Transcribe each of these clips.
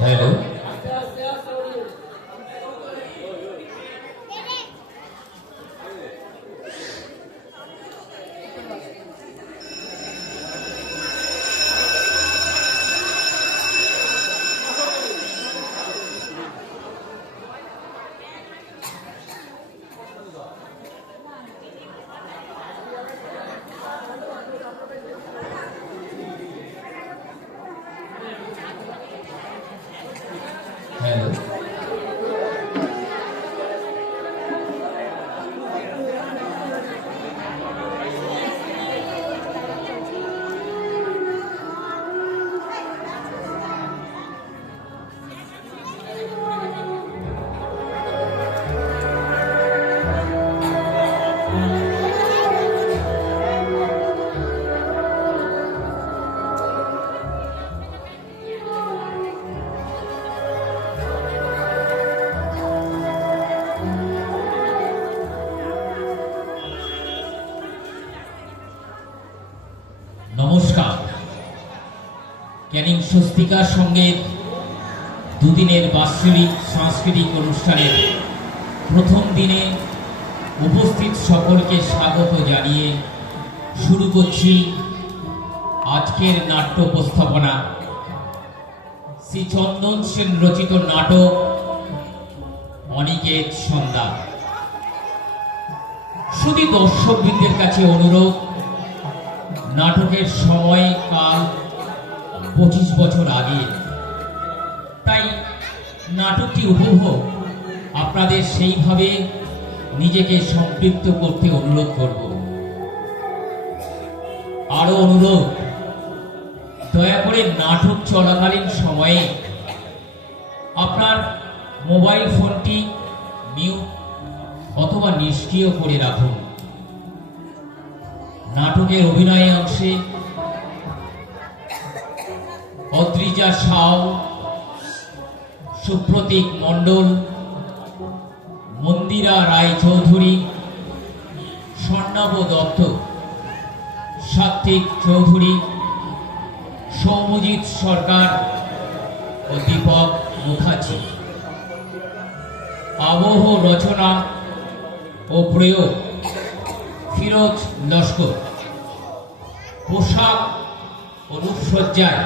Hello hello নমস্কার। ক্যানিং স্বস্তিকা সঙ্গের দুদিনের বাৎসরিক সাংস্কৃতিক অনুষ্ঠানের প্রথম দিনে উপস্থিত সকলকে স্বাগত জানিয়ে শুরু করছি আজকের নাট্য উপস্থাপনা। শ্রী চন্দন সেন রচিত নাটক অনিকেত সন্ধ্যা। শুধু দর্শকবৃন্দের কাছে অনুরোধ, নাটকের সময় কাল 25 বছর আগে, তাই নাটকটি উপভোগ আপনাদের সেইভাবে নিজেকে সম্পৃক্ত করতে অনুরোধ করব। আরো অনুরোধ, দয়া করে নাটক চলাকালীন সময়ে আপনার মোবাইল ফোনটি মিউট অথবা নিষ্ক্রিয় করে রাখুন। নাটকের অভিনয় অংশে অদ্রিজা সাউ, সুপ্রতীক মণ্ডল, মন্দিরা রায়চৌধুরী, স্বর্ণাভ দত্ত, সাত্বিক চৌধুরী, সৌমজিৎ সরকার ও দীপক মুখার্জি। আবহ রচনা ও প্রয়োগ ফিরোজ লস্কর। পোশাক ও রূপসজ্জায়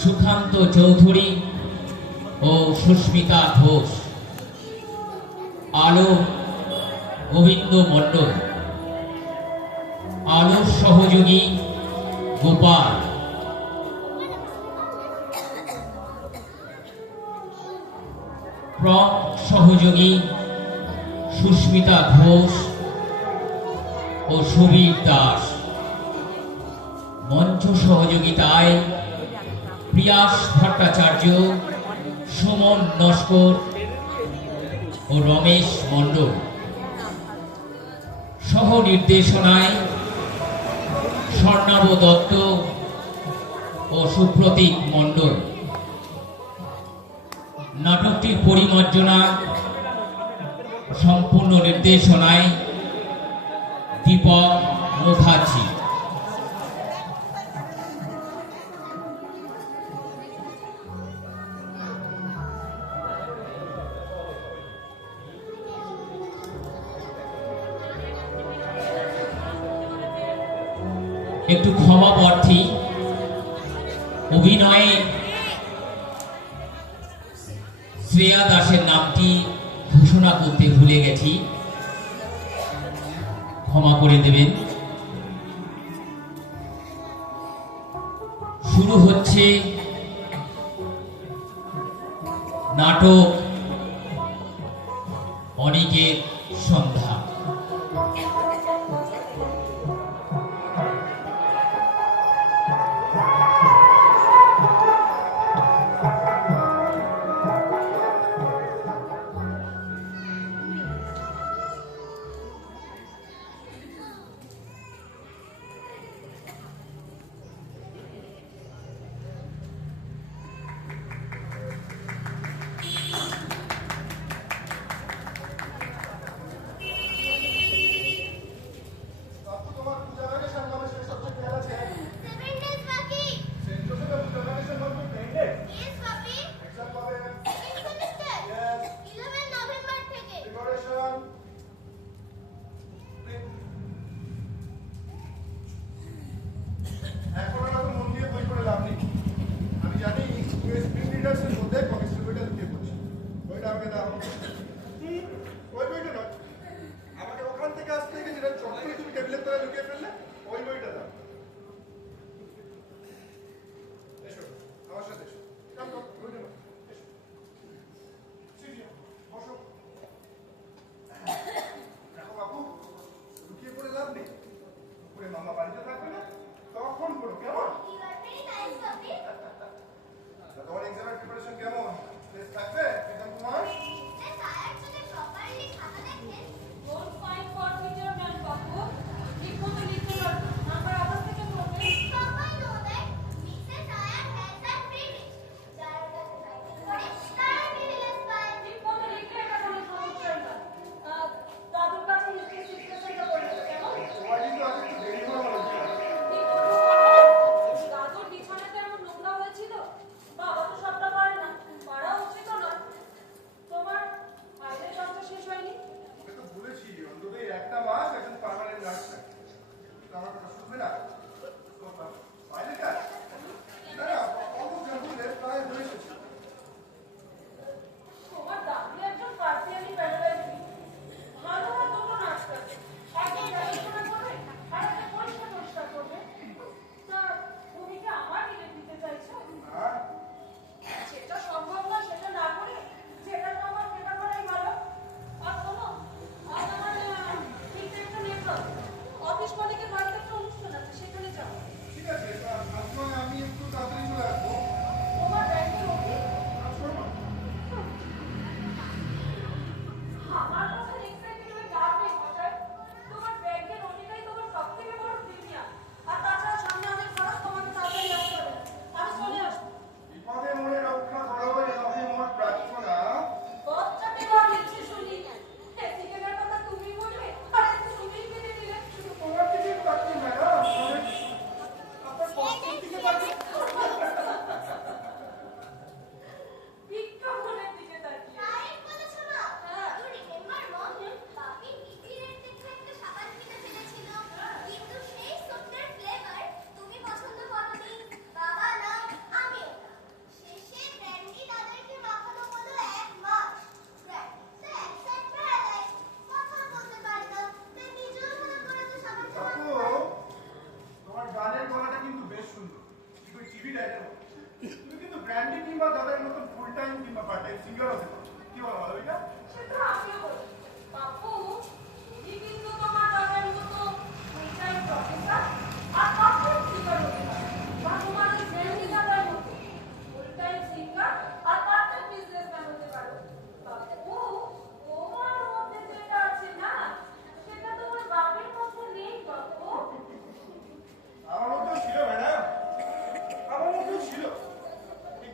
সুকান্ত চৌধুরী ও সুস্মিতা ঘোষ। আলো গোবিন্দ মণ্ডল। আলোর সহযোগী গোপাল। প্রম সহযোগী সুস্মিতা ঘোষ ও সুবীর দাস। মঞ্চ সহযোগিতায় প্রিয়াস ভট্টাচার্য, সুমন নস্কর ও রমেশ মণ্ডল। সহ নির্দেশনায় স্বর্ণাভ দত্ত ও সুপ্রতীক মণ্ডল। নাটকটির পরিমার্জনা সম্পূর্ণ নির্দেশনায় দীপক মুখার্জি। একটু ক্ষমা প্রার্থী, অভিনয়ে শ্রেয়া দাসের নামটি ঘোষণা করতে ভুলে গেছি, ক্ষমা করে দেবেন। শুরু হচ্ছে নাটক অনিকের সন্ধ্যা।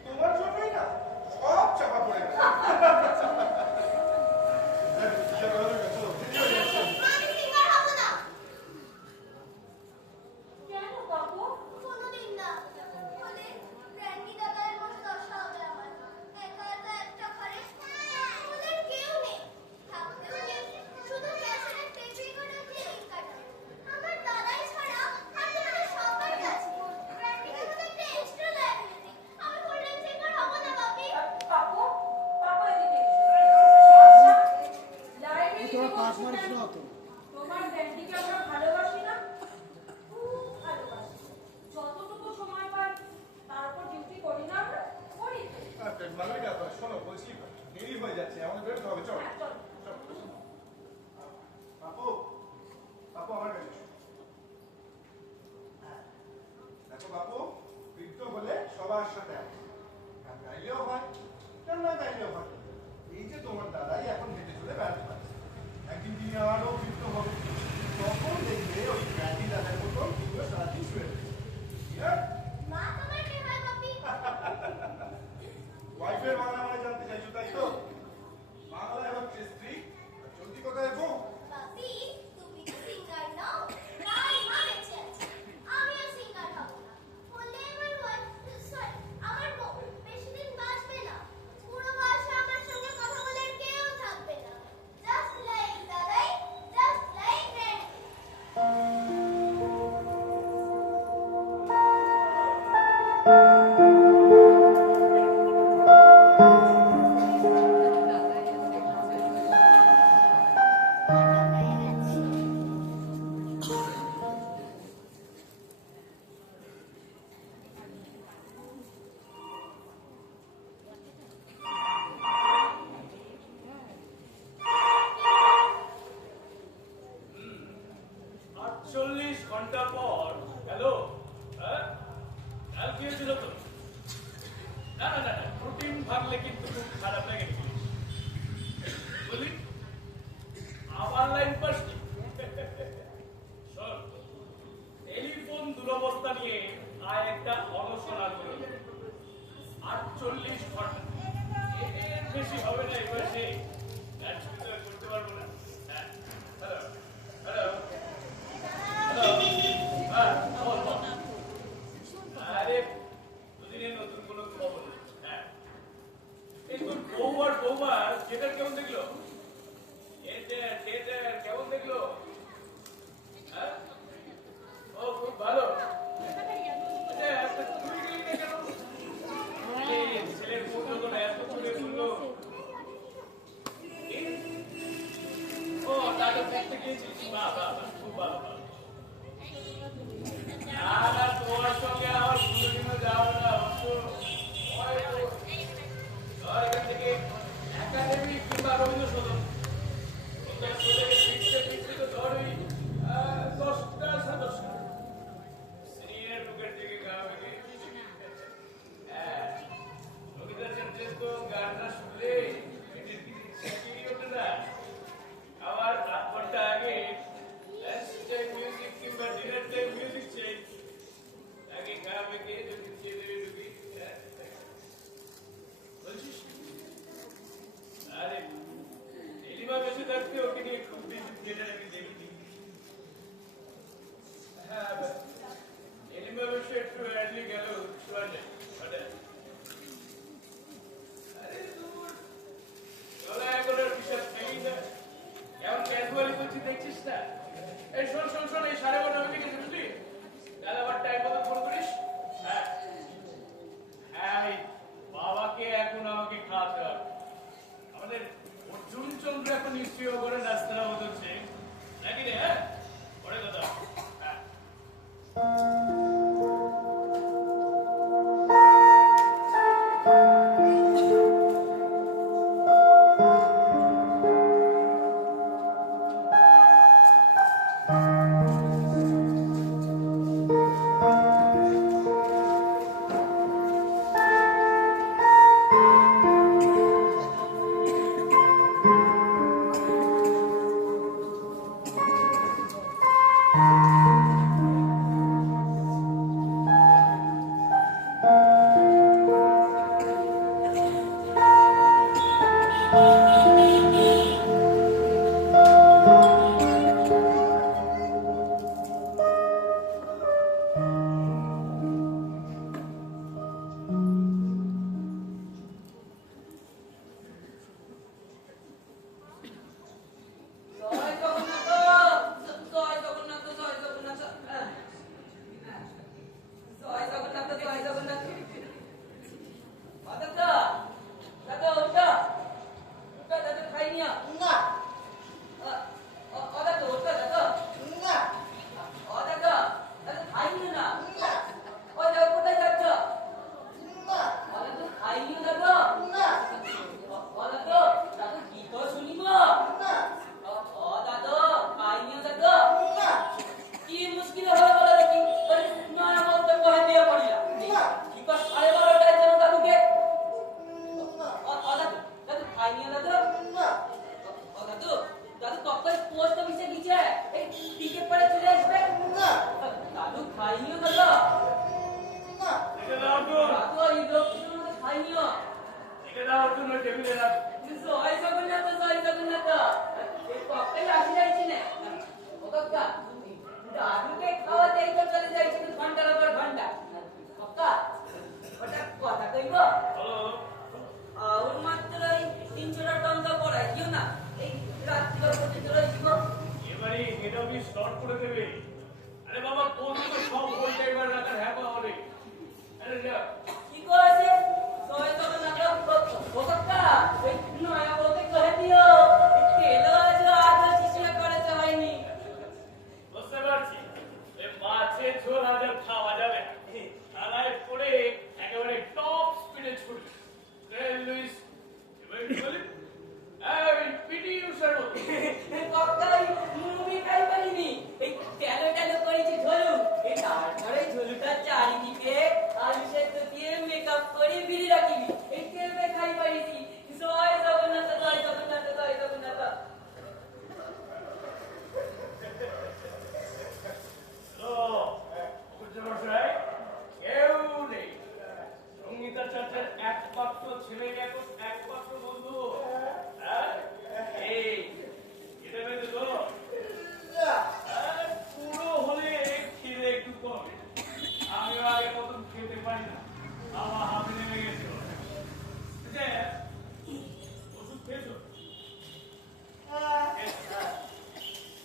তোমার জন্যই না সব চাপা পড়ে গেছে। মালবিকা শোনো বলছি দেরি হয়ে যাচ্ছে আমাদের বেরোতে হবে চল বাপু বাপু আমার কাছে এসো। দেখো বাপু বৃদ্ধ হলে সবার সাথে গাইলেও হয় কেন না গাইলেও হয় এই যে তোমার দাদাই এখন হেঁটে চলে বেড়াতে পারছে একদিন তিনি আরো বৃদ্ধ হবে তখন দেখবে ওই ব্যাটি দাদার মতন তুমিও সারাদিন শুয়ে ওয়াইফের বাংলা মানে জানতে চাইছো তাই তো বাংলায় হচ্ছে স্ত্রী চলতি কোথায় বউ খাইনি দাদু? ও দাদু, দাদু কখন পোস্ট অফিসে গেছে? এই টিকিট পরে চলে আসবে। দাদু খাইনিও দাদু। দাদু এই লোকগুলোর মধ্যে খাইনিও। জয় জগন্নাথ, জয় জগন্নাথ। এই কখন আসি যাইছি না? ও কাকা, দাদুকে খাওয়াতেই তো চলে যাইছি ঘন্টার পর ঘন্টা। কাকা, ওটা কথা কইব? আর মাত্র এই 300 টাকা পড়াই দিও না। এই রাত্রি পর্যন্ত রইব। এবারে হেড অফিস শর্ট করে দেবে। আরে বাবা কোন তো সব বলতে এবার রাখার হ্যাপা হবে। আরে যা কি কইছে? জয় জগন্নাথ। ও কাকা, এই নয়া বউকে কহে দিও। তেলো আজ শিশু করেছে হয়নি। বুঝতে পারছি এ মাছে ঝোল হাজার খাওয়া যাবে না। থালায় পড়ে একেবারে টপ স্পিডে ছুটবে। লুইস এবার কি বলি এই পিটি উষার মতো। কক্কাই মুভি খাই পারিনি। এই তেলো তেলো করেছি ঝোলু। এই তারপরে ঝোলুটা চারিদিকে আলু সেদ্ধ দিয়ে মেকআপ করে বিড়ি রাখিবি। এই তেলবে খাই পারিনি। জয় জগন্নাথ, জয় জগন্নাথ, জয় জগন্নাথ। তো উজ্জ্বলমশাই কেউ নেই। সঙ্গীতা চাচার একমাত্র ছেলে এখন একমাত্র বন্ধু। হ্যাঁ? এই এটা বেঁধে তো পুরো হলে খিদে একটু কমে। আমিও আগের মতন খেতে পারি না। আমার হাতে নেমে গেছে। বুঝলে? ওষুধ খেয়েছো?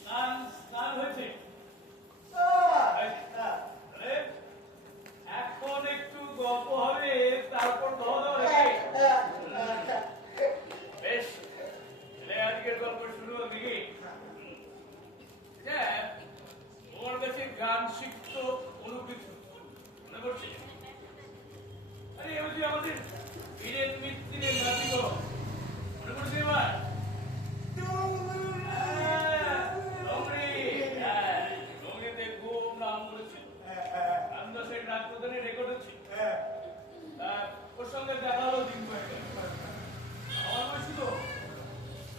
স্নান হয়েছে? আরে, এখন একটু গল্প হবে তারপর খাওয়া দাওয়া নাকি? বেশ তাহলে আজকের গল্প শুরু দেখি। হ্যাঁ, তোমার কাছে গান শিখত কোনো কিছু মনে পড়ছে? আরে ওই যে আমাদের বীরেন মিত্রের নাতি গো, মনে পড়ছে এবার? রঙেতে খুব নাম করেছিল। রামদাসের রাগ প্রদানের রেকর্ড হচ্ছে। ওর সঙ্গে দেখা হলো দিন কয়েক। আমার বয়সী তো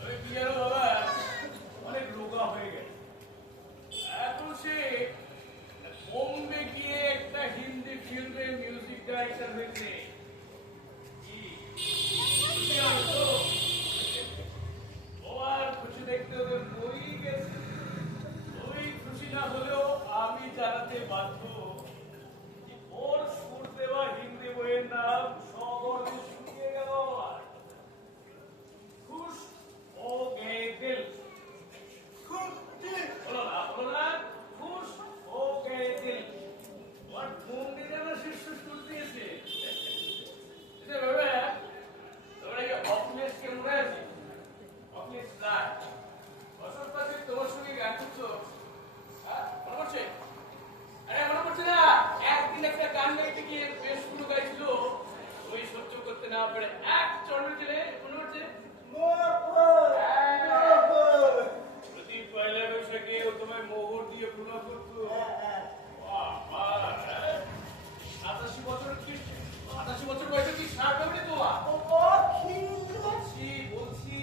ওই বিয়ারও বাবা অনেক রোগা হয়ে গেছে। এখন সে বোম্বে গিয়ে একটা হিন্দি ফিল্মে মিউজিক ডাইরেক্টর হয়েছে। কি খুশি হলো তো? ও আর খুশি দেখতে ওদের বই গেছে। ওই খুশি না হলেও আমি জানাতে বাধ্য যে ওর সুর দেওয়া হিন্দি বইয়ের নাম সগর্বে শুকিয়ে গেল আমার। খুশ ও গে দিল। বলো না খুশ ও গে দিল। তোমার ভঙ্গি যেন শীর্ষ সুর দিয়েছে। বাবা তোমরা কি অফিসকে মনে আছে? অফিস ফ্ল্যাট বছর পাশে তোমার সঙ্গে গান করছো। মনে পড়ছে? আরে মনে পড়ছে না? একদিন একটা গান গাইতে গিয়ে বেশ শুরু গাইছিল। ওই সহ্য করতে না পারে এক চড়ে চলে মনে পড়ছে? প্রতি পয়লা বৈশাখে ও তোমায় মোহর দিয়ে প্রণাম করতো। 87 বছর কি 88 বছর বয়সে কি সার পাবে তোমার? বলছি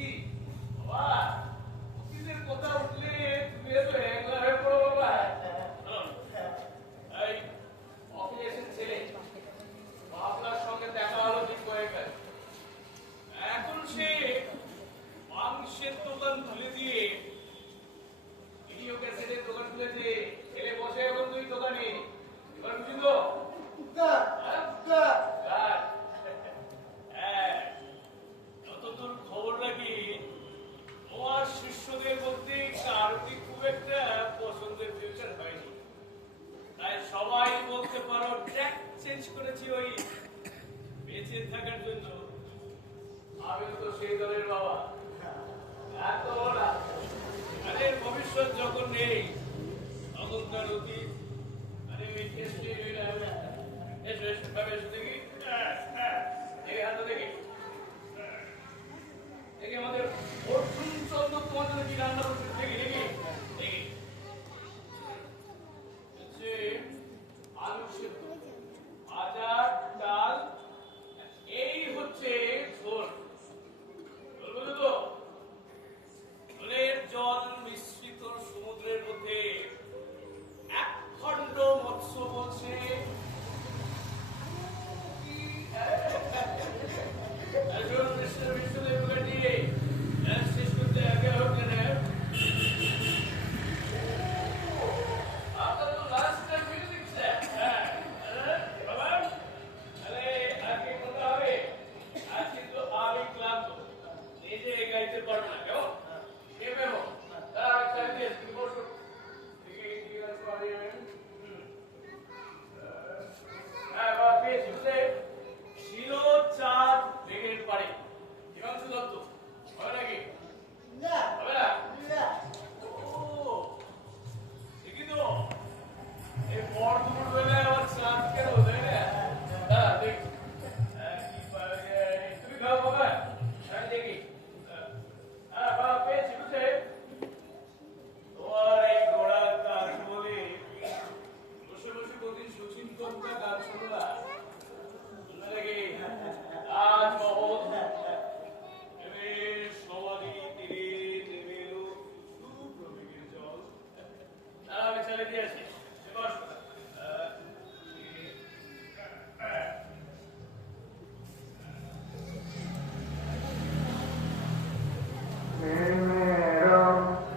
বাবা অতীতের কথা উঠলে তুমি এত একলা হয়ে পড়ো বাবা। এই অফিসের ছেলে আপনার সঙ্গে দেখা হলো দিন কয়েক আগে। এখন সে মাংসের দোকান খুলে দিয়ে ভিডিও ক্যাসেটের দোকান খুলেছে। ছেলে বসে এখন তুই দোকানে। এবার বুঝলি তো? যতদূর খবর রাখি তোমার শিষ্যদের মধ্যে কারোরই খুব একটা পছন্দের ফিউচার হয়নি। তাই সবাই বলতে পারো ট্র্যাক চেঞ্জ করেছি ওই বেঁচে থাকার জন্য। আমি তো সেই দলের বাবা। এত না আরে ভবিষ্যৎ যখন নেই তখন তার অতীত। আরে ওই টেস্টে এসো এসো ভাবে এসো দেখি। দেখি হাতে দেখি দেখি আমাদের অর্জুন চন্দ্র তোমার জন্য কি রান্না করছে দেখি দেখি দেখি। হচ্ছে আলু সেদ্ধ, ভাজা, ডাল, এই হচ্ছে ঝোল। বলবো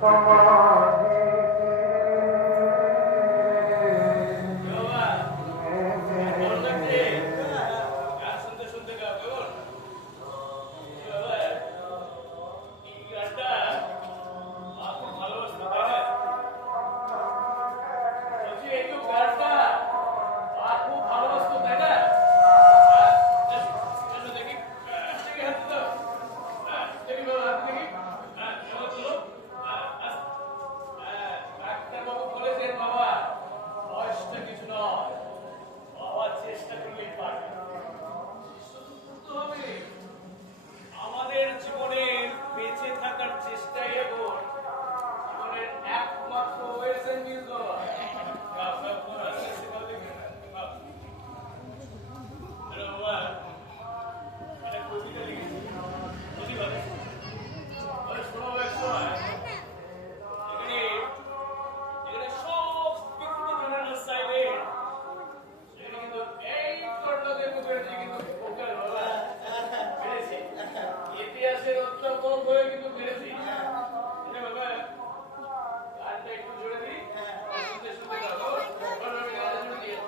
বাবা, ভালো লাগছে? গান শুনতে শুনতে গাও কেমন? বাবা, এই গানটা মা খুব ভালোবাসতো, তাই না? বলছি, এই যে গানটা মা খুব ভালোবাসতো, তাই না? এসো দেখি, দেখি হাত দাও। দেখি বাবা, হাত দেখি। বাবা তুলো। ডাক্তারবাবু বলেছেন বাবা, বয়সটা কিছু নয়, বাবা চেষ্টা করলেই পারবে। চেষ্টা তো করতে হবে। আমাদের জীবনের বেঁচে থাকার চেষ্টাই এখন জীবনের একমাত্র ওয়েস এন্ড মিল দেওয়া। বাবা, একটা কবিতা লিখেছি, বুঝি বলে শোনাবো এক সময়। এখানে সব কিন্তু জেনারেল সাইলেন্ট, সেখানে কিন্তু এই কর্ণদের মুখের্জি কিন্তু ভোকাল বাবা বেড়েছে, ইতিহাসের অত্যন্ত বই কিন্তু বেড়েছে। বাবা গানটা একটু জোরে দিই, শুনতে শুনতে গাবো। গানটা জোরে দিয়ে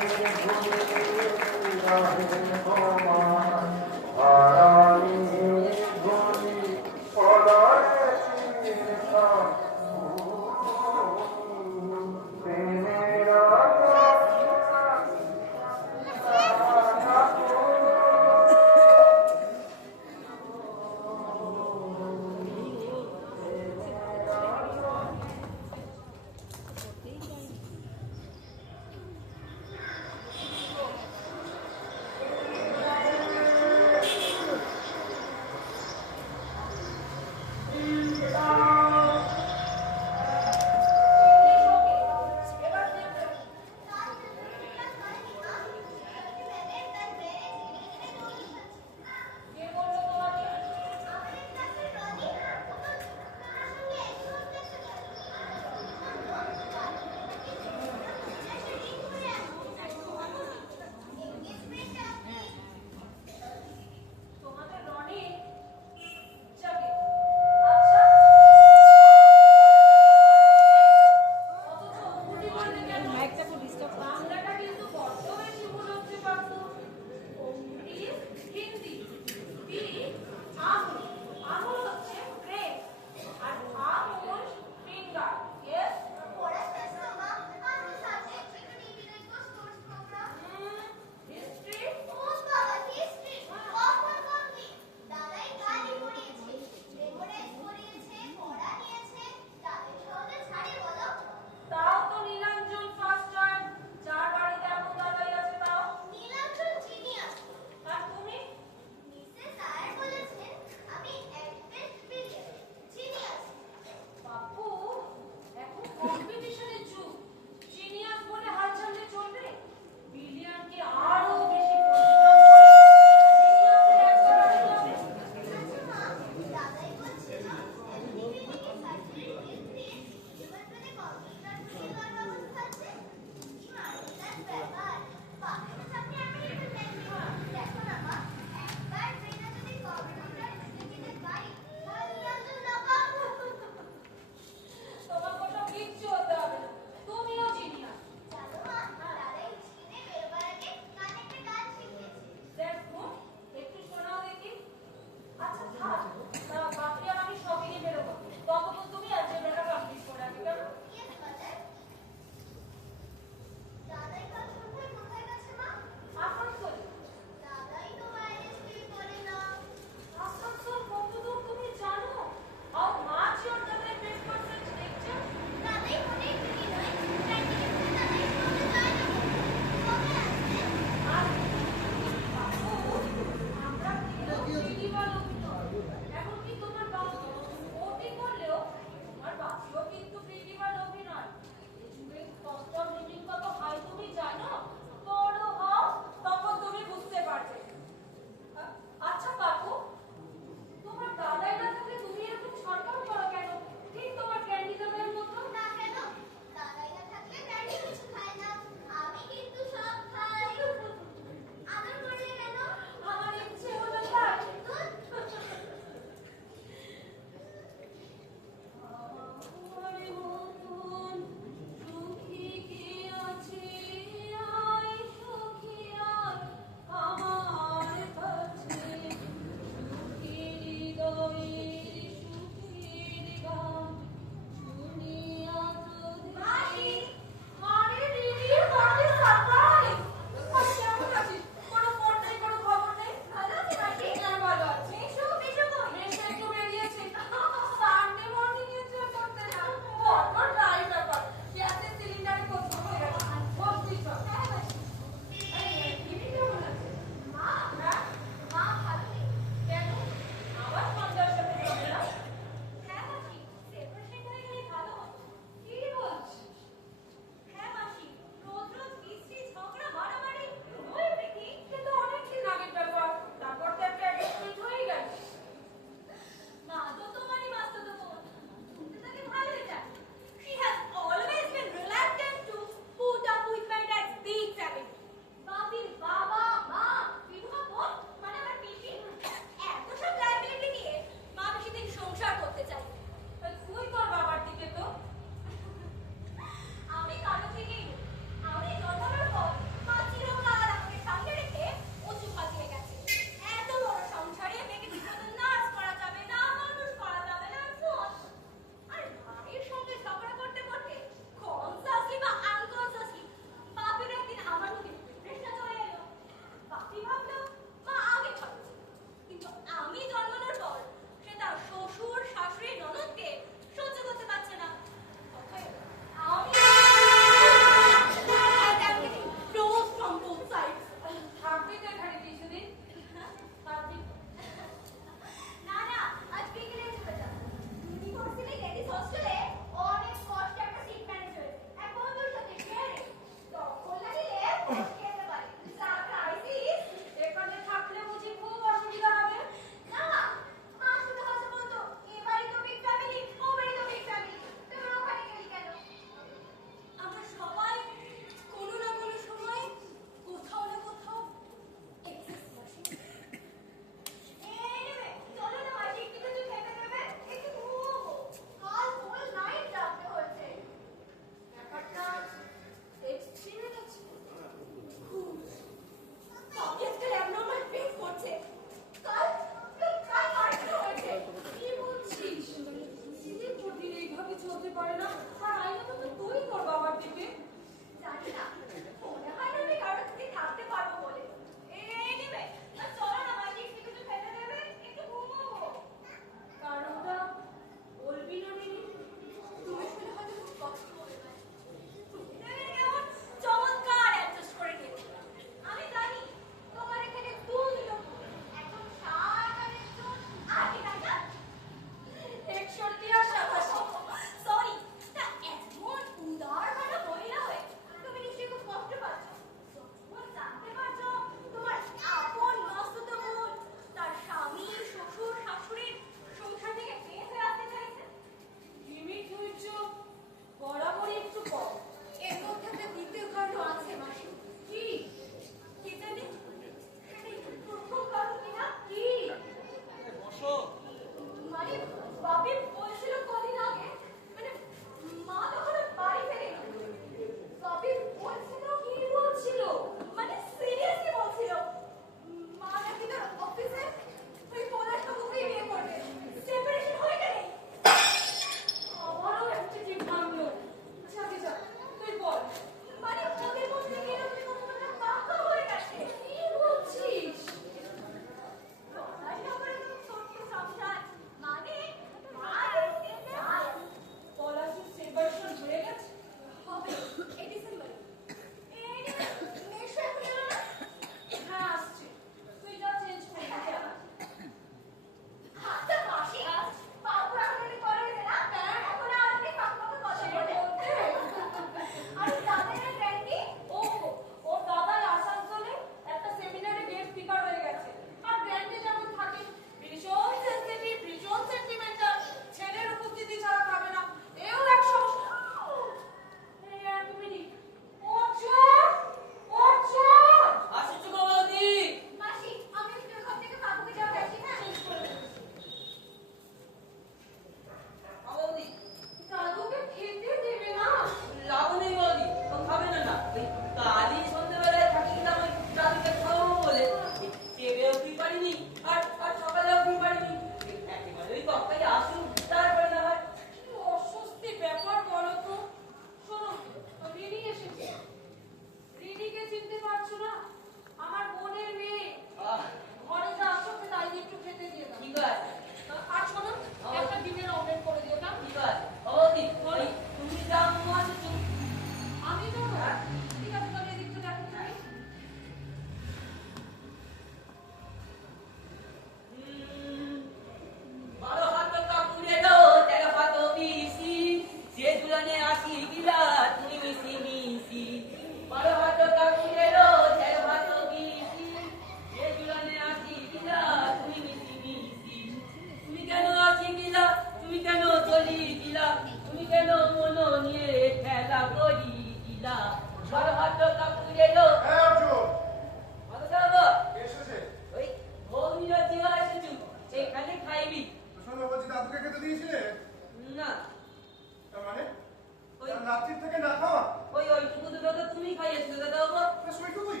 না খাওয়া ওইটুকু দুটো তো তুমি খাইয়েছিলে দাদা বাবু। ব্যাস ওইটুকুই।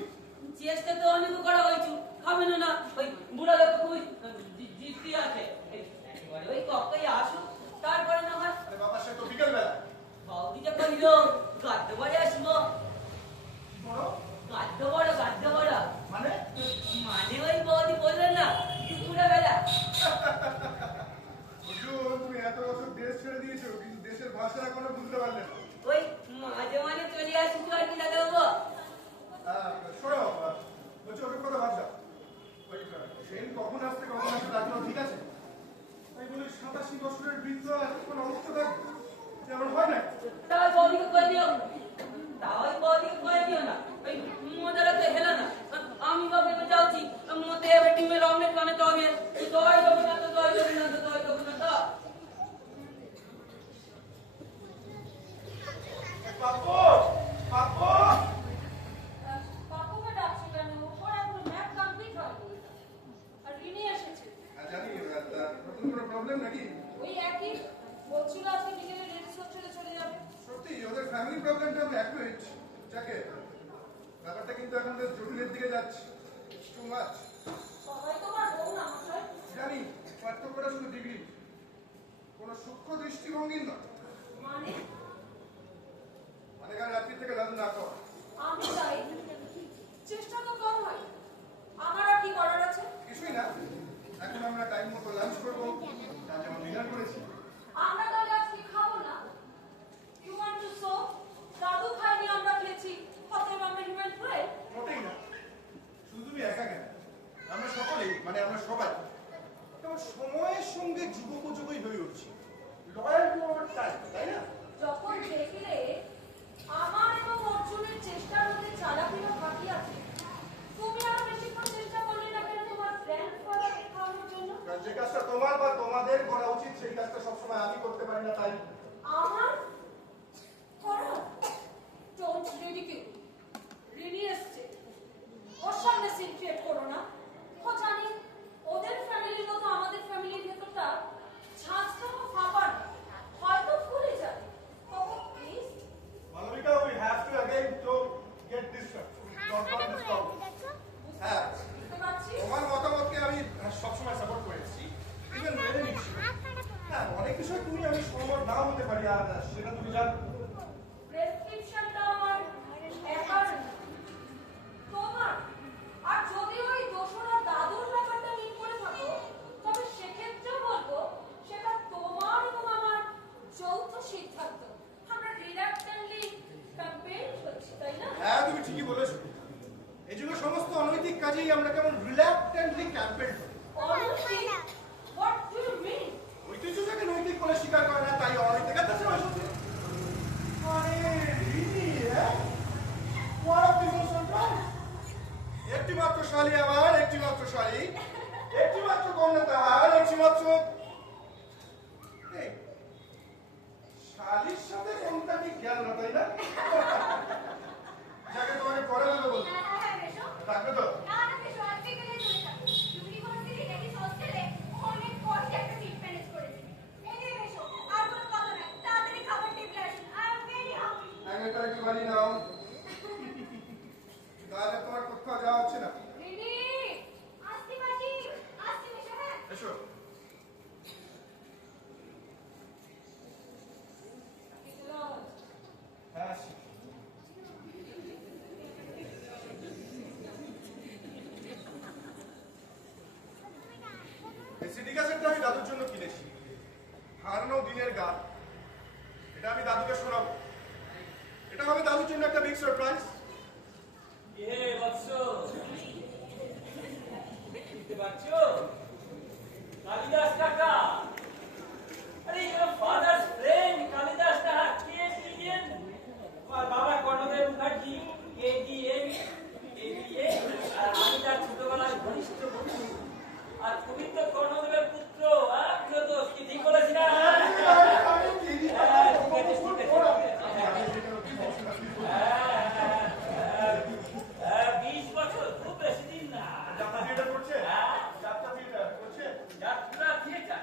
চেষ্টা তো অনেক করা হয়েছে, খাবে না না। ওই বুড়া লোক খুবই জিদ্দি আছে। একেবারে ওই কক্কাই আসুক, তারপরে না হয় আরে বাবা, সে তো বিকেলবেলা। বৌদিকে কহিল গাদ্য বাড়ি আসবো। কি করো? গাদ্য বড় মানে? মানে ওই বৌদি বললেন না দুপুরে বেলা। হুজুর, তুমি এত বছর দেশ ছেড়ে দিয়েছো, কিন্তু দেশের ভাষা এখনো বুঝতে পারলে না। ওই মাঝে মাঝে চলে আসি তো আর কি দাদা বাবু। শোনো, বলছি ওকে কথা বাদ দাও। ওই ট্রেন কখন আসতে ডাকলো, ঠিক আছে? আমি বলি 87 বছরের বৃদ্ধ এখন অবস্থা থাকবে, যেমন হয় না। তাই বৌদিকে কয়ে দিও না। ওই মজারা তো হেলা না। আমি বাবু এবার যাচ্ছি, মতে এবার ডিমের অমলেট বানাতে হবে। দই দেবো না তো। পাপ্পু, পাপ্পু। পাপুকে ডাকছে কেন? ওর এখন ম্যাপ কমপ্লিট হয়নি। আর রিনি এসেছে। জানি, নতুন কোনো প্রবলেম নাকি? ওই একই বলছিল আজকে বিকেলে রেজিস্টার ছেড়ে চলে যাবে। সত্যি ওদের ফ্যামিলি প্রবলেমটা আমি অ্যাকুরেট। যাকে ব্যাপারটা কিন্তু এখন বেশ জটিলের দিকে যাচ্ছে। Too much. সবাই তোমার বউ না মশাই। জানি, পার্থক্যটা শুধু ডিগ্রি, কোনো সূক্ষ্ম দৃষ্টিভঙ্গির নয়। মানে মানে কাল রাত্রি থেকে দাদু না খাওয়া। আমি চাই চেষ্টা তো কম হয়। আমার আর কি করার আছে? কিছুই না, এখন আমরা টাইম মতো লাঞ্চ করবো, যা যেমন ডিনার করেছি। আমরা তাহলে আজকে খাবো না? You want to so? দাদু খাইনি, আমরা খেয়েছি, অতএব আমরা হিউম্যান ফ্রাই। মোটেই না, শুধু তুমি একা কেন, আমরা সকলেই, মানে আমরা সবাই তেমন সময়ের সঙ্গে যুগোপযোগী হয়ে উঠছি। লয়াল টু আওয়ার টাইম, তাই না? যখন দেখলে আমার এবং অর্জুনের চেষ্টার মধ্যে চালাকিরও ফাঁকি আছে, তুমি আরো বেশিক্ষণ চেষ্টা করলে না কেন তোমার গ্র্যান্ডফাদারকে খাওয়ানোর জন্য? কারণ যে কাজটা তোমার বা তোমাদের করা উচিত, সেই কাজটা সবসময় আমি করতে পারি না, তাই আমার করো। Don't ridicule. রিনি এসছে, ওর সামনে সিন ক্রিয়েট করো না। ও জানি ওদের ফ্যামিলির মতো আমাদের ফ্যামিলির ভেতরটা ঝাঁঝটা ফাঁপা না, হয়তো ফুলে যাবে। Please Malabika, we have to again to get this problem. হ্যাঁ, বুঝতে পারছি। তোমার মতামতকে আমি সবসময় সাপোর্ট করেছি, ইভেন মেনে নিচ্ছি। হ্যাঁ, অনেক বিষয় তুমি আমি সহমত নাও হতে পারি, আর সেটা তুমি জানো। প্রেসক্রিপশনটা আমার একার না, তোমার। আর যদি ওই দোসরা দাদুর ব্যাপারটা মিন করে থাকো, তবে সেক্ষেত্রেও বলবো সেটা তোমার এবং আমার যৌথ সিদ্ধান্ত। আমরা রিল্যাক্টেন্টলি কম্পেয়ার করছি, তাই না? হ্যাঁ, তুমি ঠিকই বলেছো। এই জন্য সমস্ত অনৈতিক কাজেই আমরা কেমন রিল্যাক্টেন্টলি ক্যাম্পেইন করি। Honestly, what do you mean? ঐতিহ্যটাকে নৈতিক বলে স্বীকার করে না, তাই অনৈতিক আছে। আরে Rini, what a beautiful surprise! একটি মাত্র শালী আমার, একটি মাত্র শালী, একটি মাত্র কন্যা তাহার, একটি মাত্র এই, শালীর সাথে কোনটা ঠিক খেয়াল না, তাই না? যাকে তোমাকে পরে দেবো বলছি, রাখবে তো? একটা একটু বাড়ি নাও, তাহলে তোমার কোথাও যাওয়া হচ্ছে না। এসো। হ্যাঁ, আসি। সিডি ক্যাসেটটা আমি দাদুর জন্য কিনেছি, হারানো দিনের গান। এটা আমি দাদুকে শোনাবো। এটা হবে দাদুর জন্য একটা বিগ সারপ্রাইজ। বৎস, বুঝতে পারছো? কালিদাস কাকা, আরে ফাদার্স ফ্রেন্ড কালিদাস কাকা, কে ছিলেন? আমার বাবা কর্ণদেব মুখার্জি, KDM, ABA, আর আমি তার ছোটবেলার ঘনিষ্ঠ বন্ধু। আর তুমি তো কর্ণদেবের পুত্র, প্রিয়দোষ, কি ঠিক বলেছি না? ঠিক আছে, ঠিক আছে। 20 বছর, খুব বেশি দিন না। যাত্রা থিয়েটার করছে? যাত্রা থিয়েটার করছে? যাত্রা থিয়েটার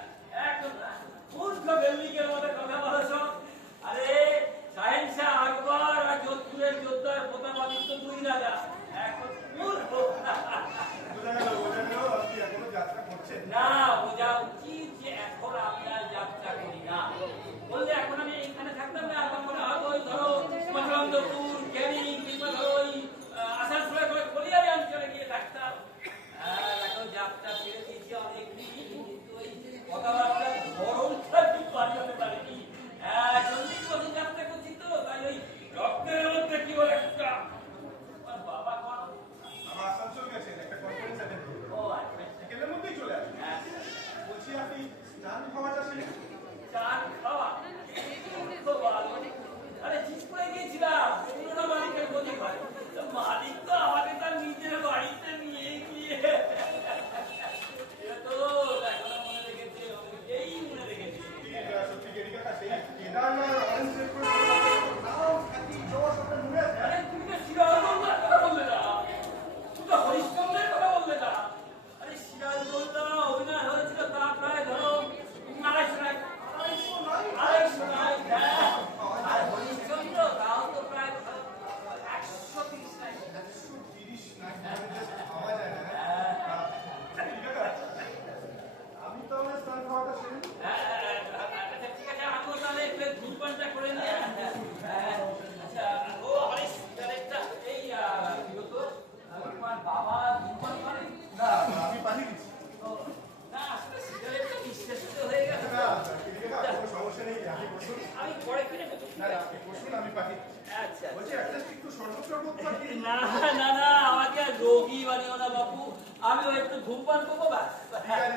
না না না, আমাকে আর রোগী বানিও না বাপু, আমিও একটু ধূমপান করবো ব্যাস।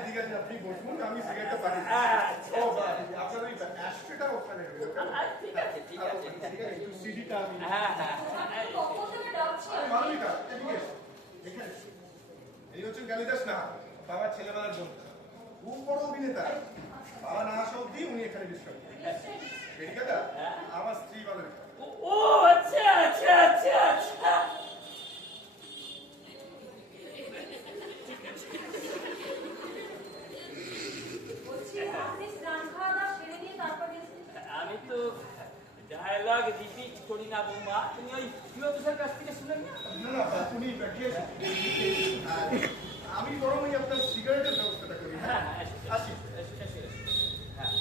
ঠিক আছে আপনি বসুন, আমি সিগারেটটা পাঠিয়ে আচ্ছা, ও আপনার ওই অ্যাশট্রেটা ওখানে রইলো। ঠিক আছে ঠিক আছে ঠিক আছে। একটু সিডিটা আমি হ্যাঁ হ্যাঁ আমি কখন থেকে ডাকছি। মালবিকা এদিকে এসো। এখানে এসো। এই হচ্ছেন কালিদাস না, বাবার ছেলেবেলার বন্ধু, খুব বড় অভিনেতা। বাবা না আসা অব্দি উনি এখানে বিশ্রাম করেন। বেরিকাদা আমার স্ত্রী বলেন। ও আচ্ছা আচ্ছা আচ্ছা আচ্ছা। বলছি আপনি স্নান খাওয়া দাওয়া সেরে নিয়ে তারপর গেছেন। আমি তো ডায়লগ রিপিট করি না বৌমা, তুমি ওই প্রিয়তোষের কাছ থেকে শুনে নিও। না না উনি বাকিয়ে আমি বরং ওই আপনার সিগারেটের ব্যবস্থাটা করি। হ্যাঁ হ্যাঁ এসো, আসি। এসো, এসো, এসো। হ্যাঁ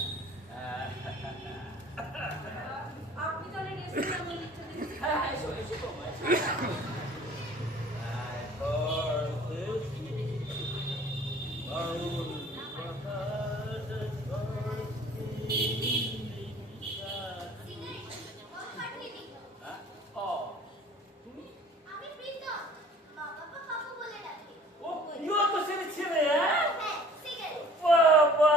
আপনি তাহলে রেস্ট আমি লিখতে দিচ্ছি। হ্যাঁ এসো এসো বৌমা এসো। আমি প্রীতম, মা বাবা কাকু বলে ডাকে। ও প্রিয়তোষের ছেলে, হ্যাঁ? হ্যাঁ, সিগারেট। বাবা,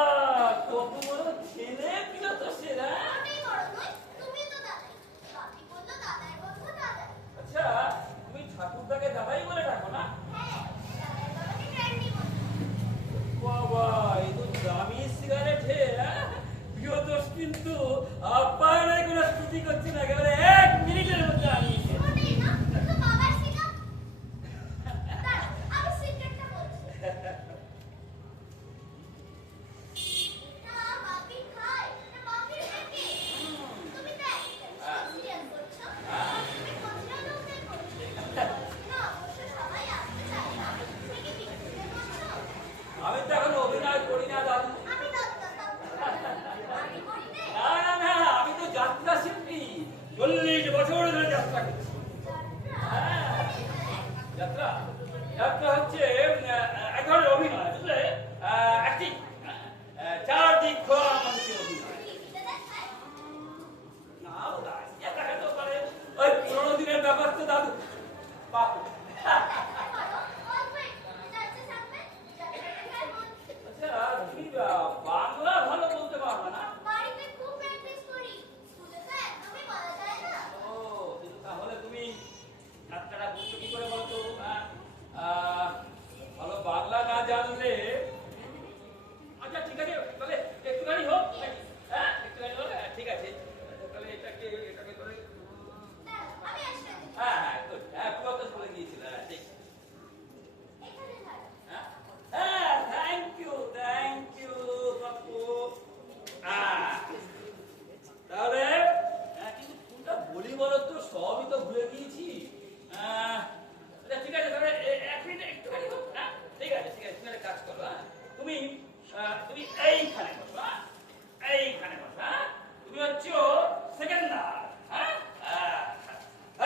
কত বড় ছেলে প্রিয়তোষের, হ্যাঁ? ওটাই বড় নয়, তুমি তো দাদাই। বাপি বললো দাদার বন্ধু দাদাই। আচ্ছা, তুমি ঠাকুরদাকে দাদাই বলে ডাকো না? হ্যাঁ, দাদার বাবাকে গ্র্যান্ডি বলে। বাবা, এই তো দামি সিগারেট হে, হ্যাঁ? প্রিয়তোষ কিন্তু আপ্যায়নের কোনো স্তুতি করছে না, একেবারে 1 মিনিটের মধ্যে আনিয়েছে। ওটাই না, তো বাবার সিগারেট। দাঁড়াও, আমি সিগারেটটা বলছি। না, বাপি খায়, না বাপির থাকে। তুমি তাই সিরিয়াস করছো? তুমি কচরা লোকদের করছো। না, অবশ্য সবাই আসতে চায় না। তুমি কি পিকনিকে করছো? আমি তো এখন অভিনয় করি না দাদু। আমি দত্ত, আমি করি না। না না না, আমি তো যাত্রা শিল্পী, 40 বছর ধরে যাত্রা করছি। হ্যাঁ, যাত্রা যাত্রা হচ্ছে এক ধরনের অভিনয়, বুঝলে? অ্যাক্টিং, চারদিক খোলা মানুষের অভিনয়। টিভিতে দেখায়? না ওটা এটা হতে পারে ওই পুরোনো দিনের ব্যাপার তো দাদু। বাপু, বলো, অল্প একটু। যাচ্ছে সামনে, যাত্রাটা কেমন? আচ্ছা তুমি বাংলা ভালো বলতে পারবে না? বাড়িতে খুব প্র্যাকটিস করি। স্কুলে তো একদমই বলা যায় না। ও, কিন্তু তাহলে তুমি যাত্রাটা বুঝছো কি করে বলতো? ভালো বাংলা না জানলে, আচ্ছা ঠিক আছে তাহলে একটুখানি হোক নাকি? হ্যাঁ একটুখানি হোক, ঠিক আছে তাহলে এটাকে করে দাঁড়াও, আমি আসতে দিই। হ্যাঁ হ্যাঁ good, হ্যাঁ প্রিয়তোষ বলে দিয়েছিল, হ্যাঁ ঠিক। এখানে দাঁড়াও। হ্যাঁ হ্যাঁ থ্যাংক ইউ বাপু। তাহলে কিন্তু কোনটা বলি বলো তো, সবই তো ভুলে গিয়েছি। আচ্ছা ঠিক আছে তাহলে 1 মিনিট একটুখানি হোক, হ্যাঁ ঠিক আছে ঠিক আছে, তুমি একটা কাজ করো, হ্যাঁ তুমি এইখানে বসো, হ্যাঁ এইখানে বসো, হ্যাঁ তুমি হচ্ছে সেকেন্ডার, হ্যাঁ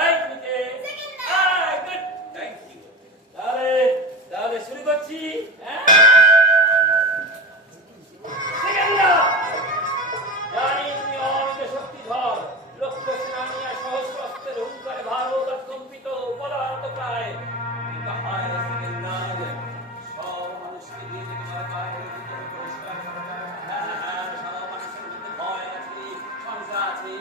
এই তুমি কে? সেকেন্ডার। Good, thank you. তাহলে শুরু করছি, হ্যাঁ সেকেন্ডার। জানি তুমি অমিত শক্তিধর, লক্ষ্য সেনানিয়া সহস্রাস্ত্রের হুঙ্কারে ভারত আর কম্পিত পদার্থ প্রায়। কিন্তু হায় সেকেন্ডার, সব মানুষকে দিয়ে তোমার পায়ের ভিতরে পরিষ্কার করা যায়। হ্যাঁ, সব মানুষের মধ্যে ভয় আছে, সংসার আছে,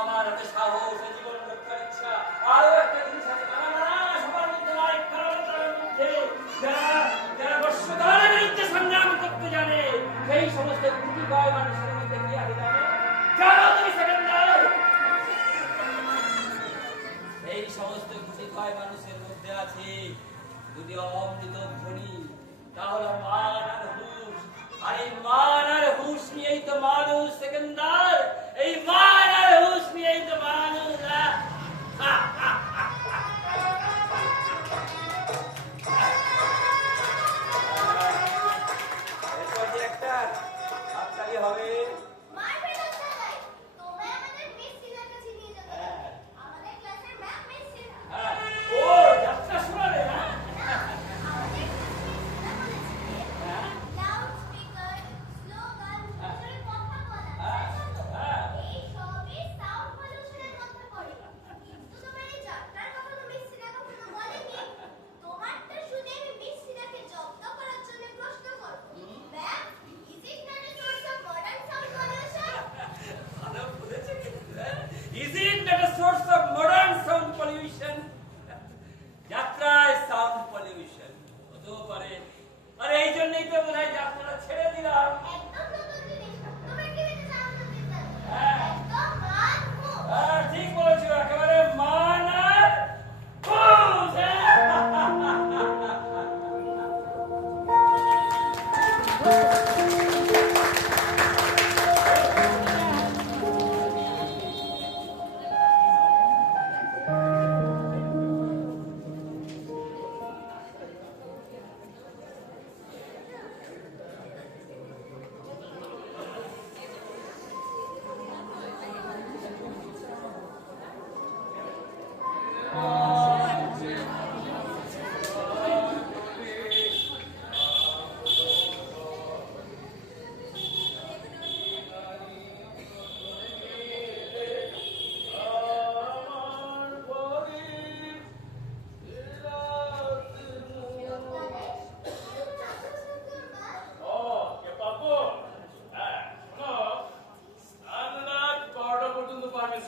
আমার হাতে সাহস ও জীবন রক্ষার ইচ্ছা। আরো একটা জিনিস আছে, সবার মধ্যে নয়, কারণ তার মধ্যে যারা বর্ষকালের বিরুদ্ধে সংগ্রাম করতে জানে, সেই সমস্ত গুটিকয় মানুষের মধ্যে কি আছে জানো? জানো তুমি সেকেন্ডার? এই সমস্ত গুটিকয় মানুষের মধ্যে আছে যদি অমৃত ধ্বনি, তাহলে মান আর হুঁশ। আর এই মান আর হুঁশ নিয়েই তো মানুষ সেকেন্ডার, এই মান আর হুঁশ নিয়েই তো মানুষ। এরপর যে একটা হাততালি হবে। মারবে না সবাই। তোমরা আমাদের মিস সিনার কাছে নিয়ে যেতে হবে। আমাদের ক্লাসের ম্যাম মিস সিনা। হ্যাঁ, ও যাত্রা শোনালে, হ্যাঁ আমাদের ক্লাসে সিনা বলেছিলেন, লাউড স্পিকার, স্লোগান, জোরে কথা বলা, এই সব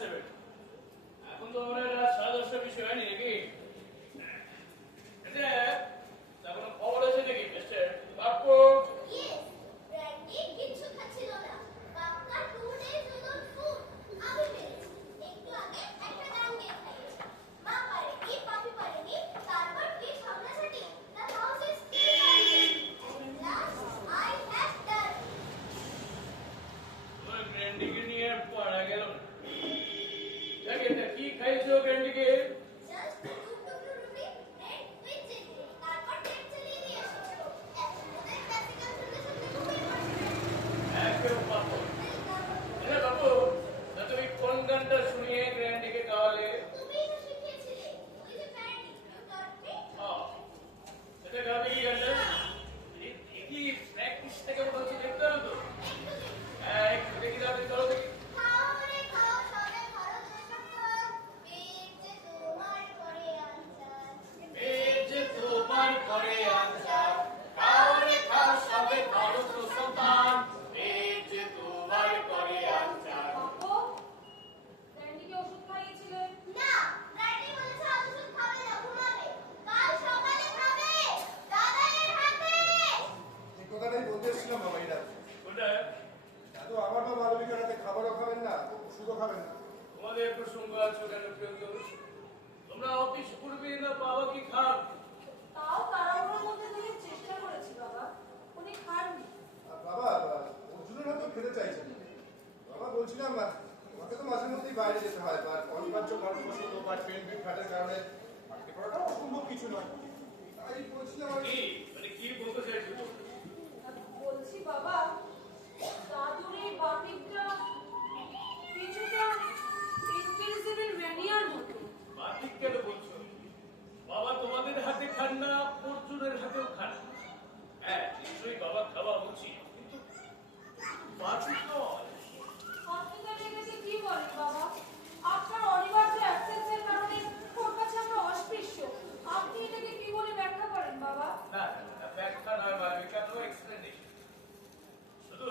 আসছে বেশ। এখন তো আমরা 10:30 বিষয় হয়নি নাকি? এটা কোনো খবর আছে নাকি মিস্টার বাপু? ইয়েস, ব্র্যান্ডি কিচ্ছু খাচ্ছিল না। Bappa 2 days without food। আমি পেরেছি। একটু আগে একটা গান গেয়ে খাইয়েছি। মা পারেনি, পাপি পারেনি, তারপর কি সামলাসাটি। The house is still burning. And last, I have done. তোমার গ্র্যান্ডিকে নিয়ে পড়া গেল না। জানি এটা কি খাইছো গ্র্যান্ডিকে? Just 2 টুকরো রুটি, bread with jelly। তারপর ট্রেন চালিয়ে দিয়ে এসেছি। এখন ওদের classical শুনতে শুনতে ঘুমিয়ে পড়ছে। একদম বাপু। এ বাপু, তা তুমি কোন গানটা শুনিয়ে গ্র্যান্ডিকে খাওয়ালে? তুমিই তো শিখিয়েছিলে। ওই যে প্যান্টি, you taught me। এটা গাবে কি গানটা? কি প্র্যাকটিস থেকে মনে হচ্ছে দেখতে হবে তো? একটু দিন। একটু দেখি তাহলে চলো দেখি। খাও রে খাও সবে ভারত দেশাচার, পেট যে তোমার করে আনচার। এই যে তোমার করে আনসার, খাও রে খাও সবে ভারত সন্তান, এই যে তোমার করে আনসার। বাপু, ব্র্যান্ডিকে ওষুধ খাইয়েছিলেন? না, ব্র্যান্ডি বলেছে আজ ওষুধ খাবে না, ঘুমাবে। কাল সকালে খাবে, দাদাইয়ের হাতে। এই কথাটাই বলতে এসেছিলাম বাবা এই রাতে। ওটা দাদু আমার মা মালবিকার হাতে খাবারও খাবেন না, ওষুধও খাবেন না। তোমাদের প্রসঙ্গ আছো কেন প্রিয় দোষ? তোমরা অফিস করবে না বাবা কি খাব? তাও তাড়াহুড়োর মধ্যে দিয়ে চেষ্টা করেছি বাবা, উনি খাননি। আর বাবা অর্জুনের হাতেও খেতে চাইছেন। বাবা বলছিলাম তোমাকে তো মাঝে মধ্যেই বাইরে যেতে হয়, বা অনিবার্য কারণ বশত বা ট্রেন ফ্যাটের কারণে থাকতে পারাটা অসম্ভব কিছু নয়। তাই বলছিলাম আর কি মানে কি বলতে চাইছো? বলছি বাবা, দাদুর এই বাতিকটা কিছুটা ইনভিজিবল ম্যানিয়ার মতো। বাতিক কেন বলছো? বাবা তোমাদের হাতে খান না, অর্জুনের হাতেও খান না। হ্যাঁ নিশ্চয়ই বাবা খাওয়া উচিত, কিন্তু বাতিক নয়। হসপিটালে গেছে কি বলেন বাবা? আপনার অনিবার্য অ্যাবসেন্সের কারণে ওর কাছে আমরা অস্পৃশ্য। আপনি এটাকে কি বলে ব্যাখ্যা করেন বাবা? না ব্যাখ্যা নয় বা কেন এক্সপ্লেনেশন, শুধু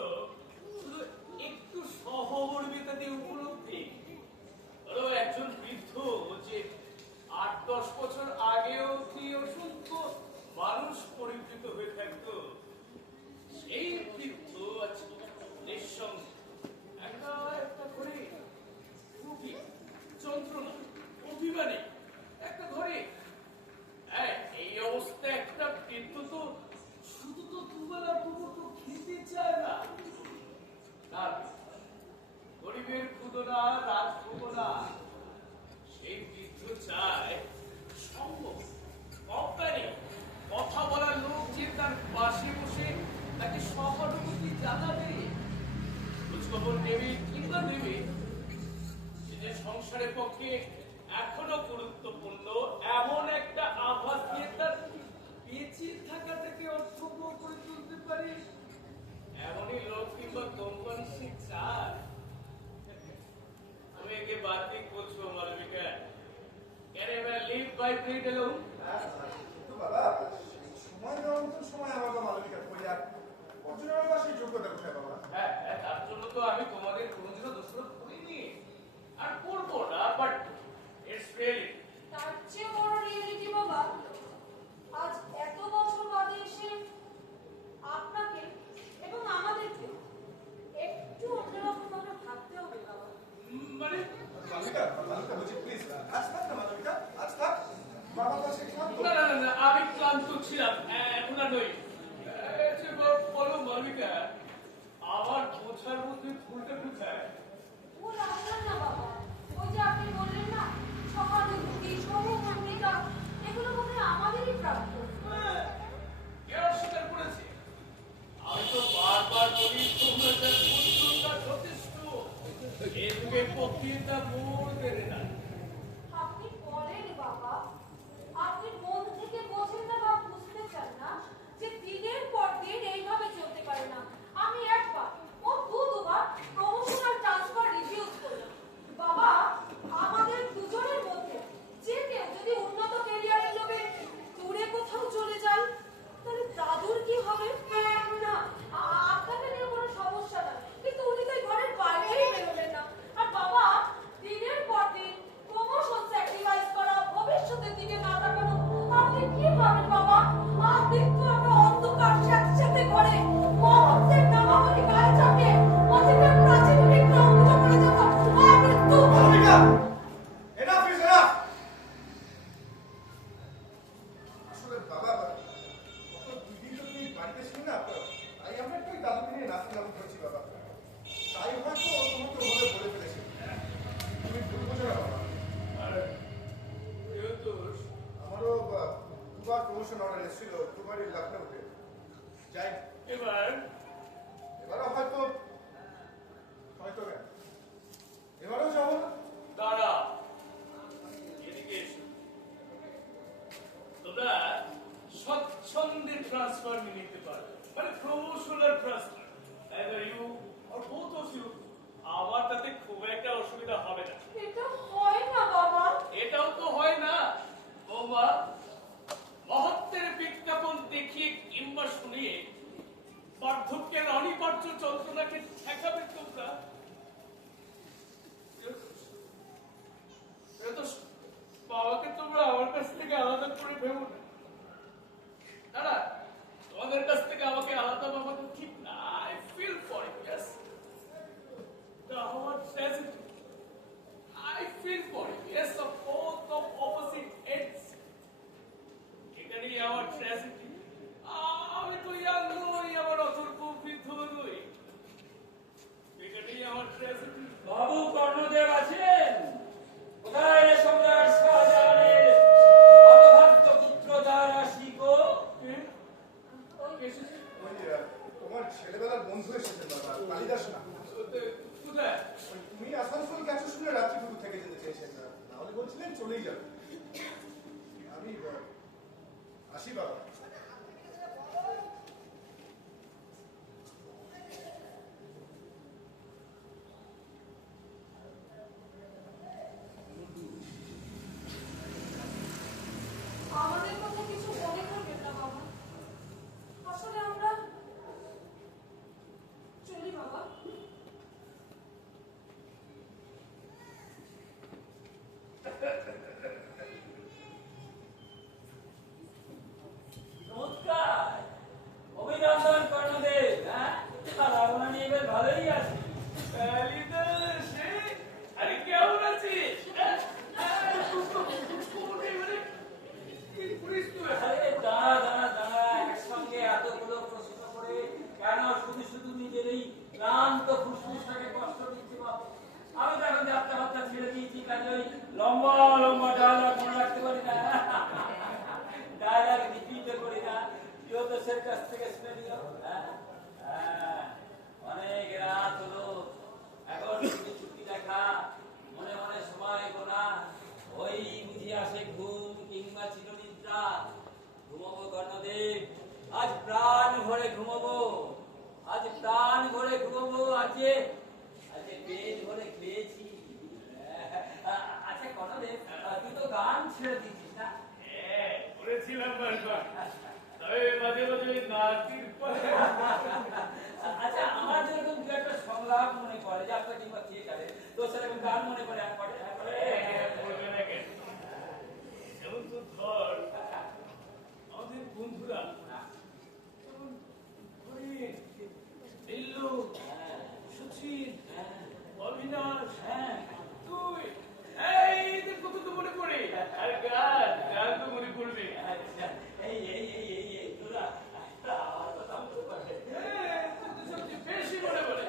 শুধু একটু সহমর্মিতা দিয়ে উপলব্ধি। ধরো একজন বৃদ্ধ যে 8-10 বছর আগেও কি অসংখ্য মানুষ পরিবৃত হয়ে থাকতো, সেই বৃদ্ধ আছে নিঃসঙ্গ একা একটা ঘরে রুগী যন্ত্রণা অভিমানী একটা ঘরে। হ্যাঁ এই অবস্থা একটা বৃদ্ধ তো শুধু তো দুবেলা দুপুর খেতে চায় না। তার গরিবের ক্ষুদনা রাজভোগনা, সেই বৃদ্ধ চায় সঙ্গ, কোম্পানি, কথা বলার লোক যে তার পাশে বসে তাকে সহানুভূতি জানাবে, খোঁজখবর নেবে কিংবা নেবে। যে সংসারের পক্ষে এখনো গুরুত্বপূর্ণ এমন একটা আভাস দিয়ে তার বেঁচে থাকাটাকে অর্থবহ করে তুলতে পারে, এমনই লোক কিংবা কোম্পানি সে চায়। তুমি একে বাতিক বলছো Malavika? Can I ever live by bread alone? কিন্তু বাবা সেই সময় দেওয়ার মতো সময় আমার বা মালবিকা করি, আর অর্জুনের বাবা সেই যোগ্যতা কোথায় বাবা? হ্যাঁ তার জন্য তো আমি তোমাদের কোনোদিনও দোষারোপ করিনি আর করবো না, বাট ইটস রিয়েলি তার চেয়ে বড় রিয়েলিটি বাবা, আজ এত বছর বাদে এসে আপনাকে এবং আমাদেরকে একটু অন্যরকম ভাবে ভাবতে হবে বাবা। মানে মালবিকা বলছি প্লিজ আজ থাক না মালবিকা, আজ থাক। বাবা তো সে ক্লান্ত। না না না আমি ক্লান্ত ছিলাম, এখন আর নই। বলো মালবিকা, আমার বোঝার মধ্যে ফুলটা কোথায়? ভুল আপনার না বাবা, ওই যে আপনি বললেন না সহানুভূতি সহমর্মিতা, এগুলো বোধহয় আমাদেরই প্রাপ্য। কে অস্বীকার করেছে? আমি তো বারবার বলি তোমরা যা করছো তা যথেষ্ট। এ যুগে পক্ষে তা মোড় দেবে না। আপনি বলেন বাবা, আপনি মন থেকে বোঝেন না বা বুঝতে চান না যে দিনের পর দিন এইভাবে চলতে পারে না। আমি একবার ও দুবার প্রমোশনাল প্রমোশন অর্ডার এসেছিল তোমার এই লখনৌতে। যাই, এবারও হয়তো কেন, এবারও যাবো না। দাঁড়া, এদিকে এসো। তোমরা স্বচ্ছন্দে ট্রান্সফার নিয়ে নিতে পারো, মানে promotional transfer. Either you or both of you, আমার তাতে খুব একটা অসুবিধা হবে না। এটা হয় না বাবা। এটাও তো হয় না বৌমা। মহত্বের বিজ্ঞাপন দেখিয়ে কিংবা শুনিয়ে বার্ধক্যের অনিবার্য যন্ত্রণাকে ঠেকাবে তোমরা। বাবাকে তোমরা আমার কাছ থেকে আলাদা করে ভেবো না। দাঁড়া, তোমাদের কাছ থেকে আমাকে আলাদা ভাবা তো ঠিক না। I feel for it, yes. Our tragedy. I feel for it, yes, of both of opposite ends. এখানেই আমার ট্র্যাজেডি। আমি তো ইয়াং নই, আমার অথর্ব বৃদ্ধ নই। এখানেই আমার ট্র্যাজেডি। বাবু কর্ণদেব আছেন? কোথায় রে সম্রাট শাহজাহানের হতভাগ্য পুত্র যারা শিখো? এসেছে ওই তোমার ছেলেবেলার বন্ধু এসেছে দাদা, কালিদাস না। কোথায়? তুমি আসানসোল গেছো শুনে রাত্রিপুর থেকে যেতে চেয়েছেন, নাহলে বলছিলেন চলেই যাবে। আমি আসি বাবা। আমাদের কথা কিছু মনে করবেন না বাবা, আসলে আমরা চলি বাবা। নমস্কার, অভিনন্দন কর্ণদেব। হ্যাঁ, আলাপনা নিয়ে বেশ ভালোই আছি। কালিদাস, আরে কেমন আছিস? আরে দাঁড়া দাঁড়া দাঁড়া, একসঙ্গে এতগুলো প্রশ্ন করে কেন শুধু শুধু নিজেরই ক্লান্ত ফুসফুসটাকে কষ্ট দিচ্ছি বাবু? আমি তো এখন যাত্রা বার্তা ছেড়ে দিয়েছি, কাজে ওই লম্বা লম্বা ডায়লগ মনে রাখতে পারি না। ডায়লগ রিপিট করি না, প্রিয়তোষের কাছ থেকে শুনে দিও। অনেক রাত হলো, এখন শুধু ছুটি দেখা, মনে মনে সময় গোনা, ওই বুঝি আসে ঘুম কিংবা চিরনিদ্রা। ঘুমাবো কর্ণদেব, আজ প্রাণ ভরে ঘুমাবো, আজ প্রাণ ভরে ঘুমাবো, আজকে পেট ভরে খেয়েছি। আচ্ছা কর্ণদেব, তুই তো গান ছেড়ে দিচ্ছিস না? হ্যাঁ, করেছিলাম বারবার, তবে মাঝে মাঝে নাতির পরে। আচ্ছা, আমার যেরকম দু একটা সংলাপ মনে পড়ে, যাত্রা কিংবা থিয়েটারে, তো সেরকম গান মনে পড়ে, বলবে না কেন? যেমন তো ধর, আমাদের বন্ধুরা যেমন হরিণ, দিল্লু, সুচির, অবিনাশ, তুই, এইদের কত তো মনে পড়ে। আর গান তো মনে পড়বে। এই এই এই এই এই তোরা আমার কথা মনে পড়ে। সবচেয়ে বেশি মনে পড়ে।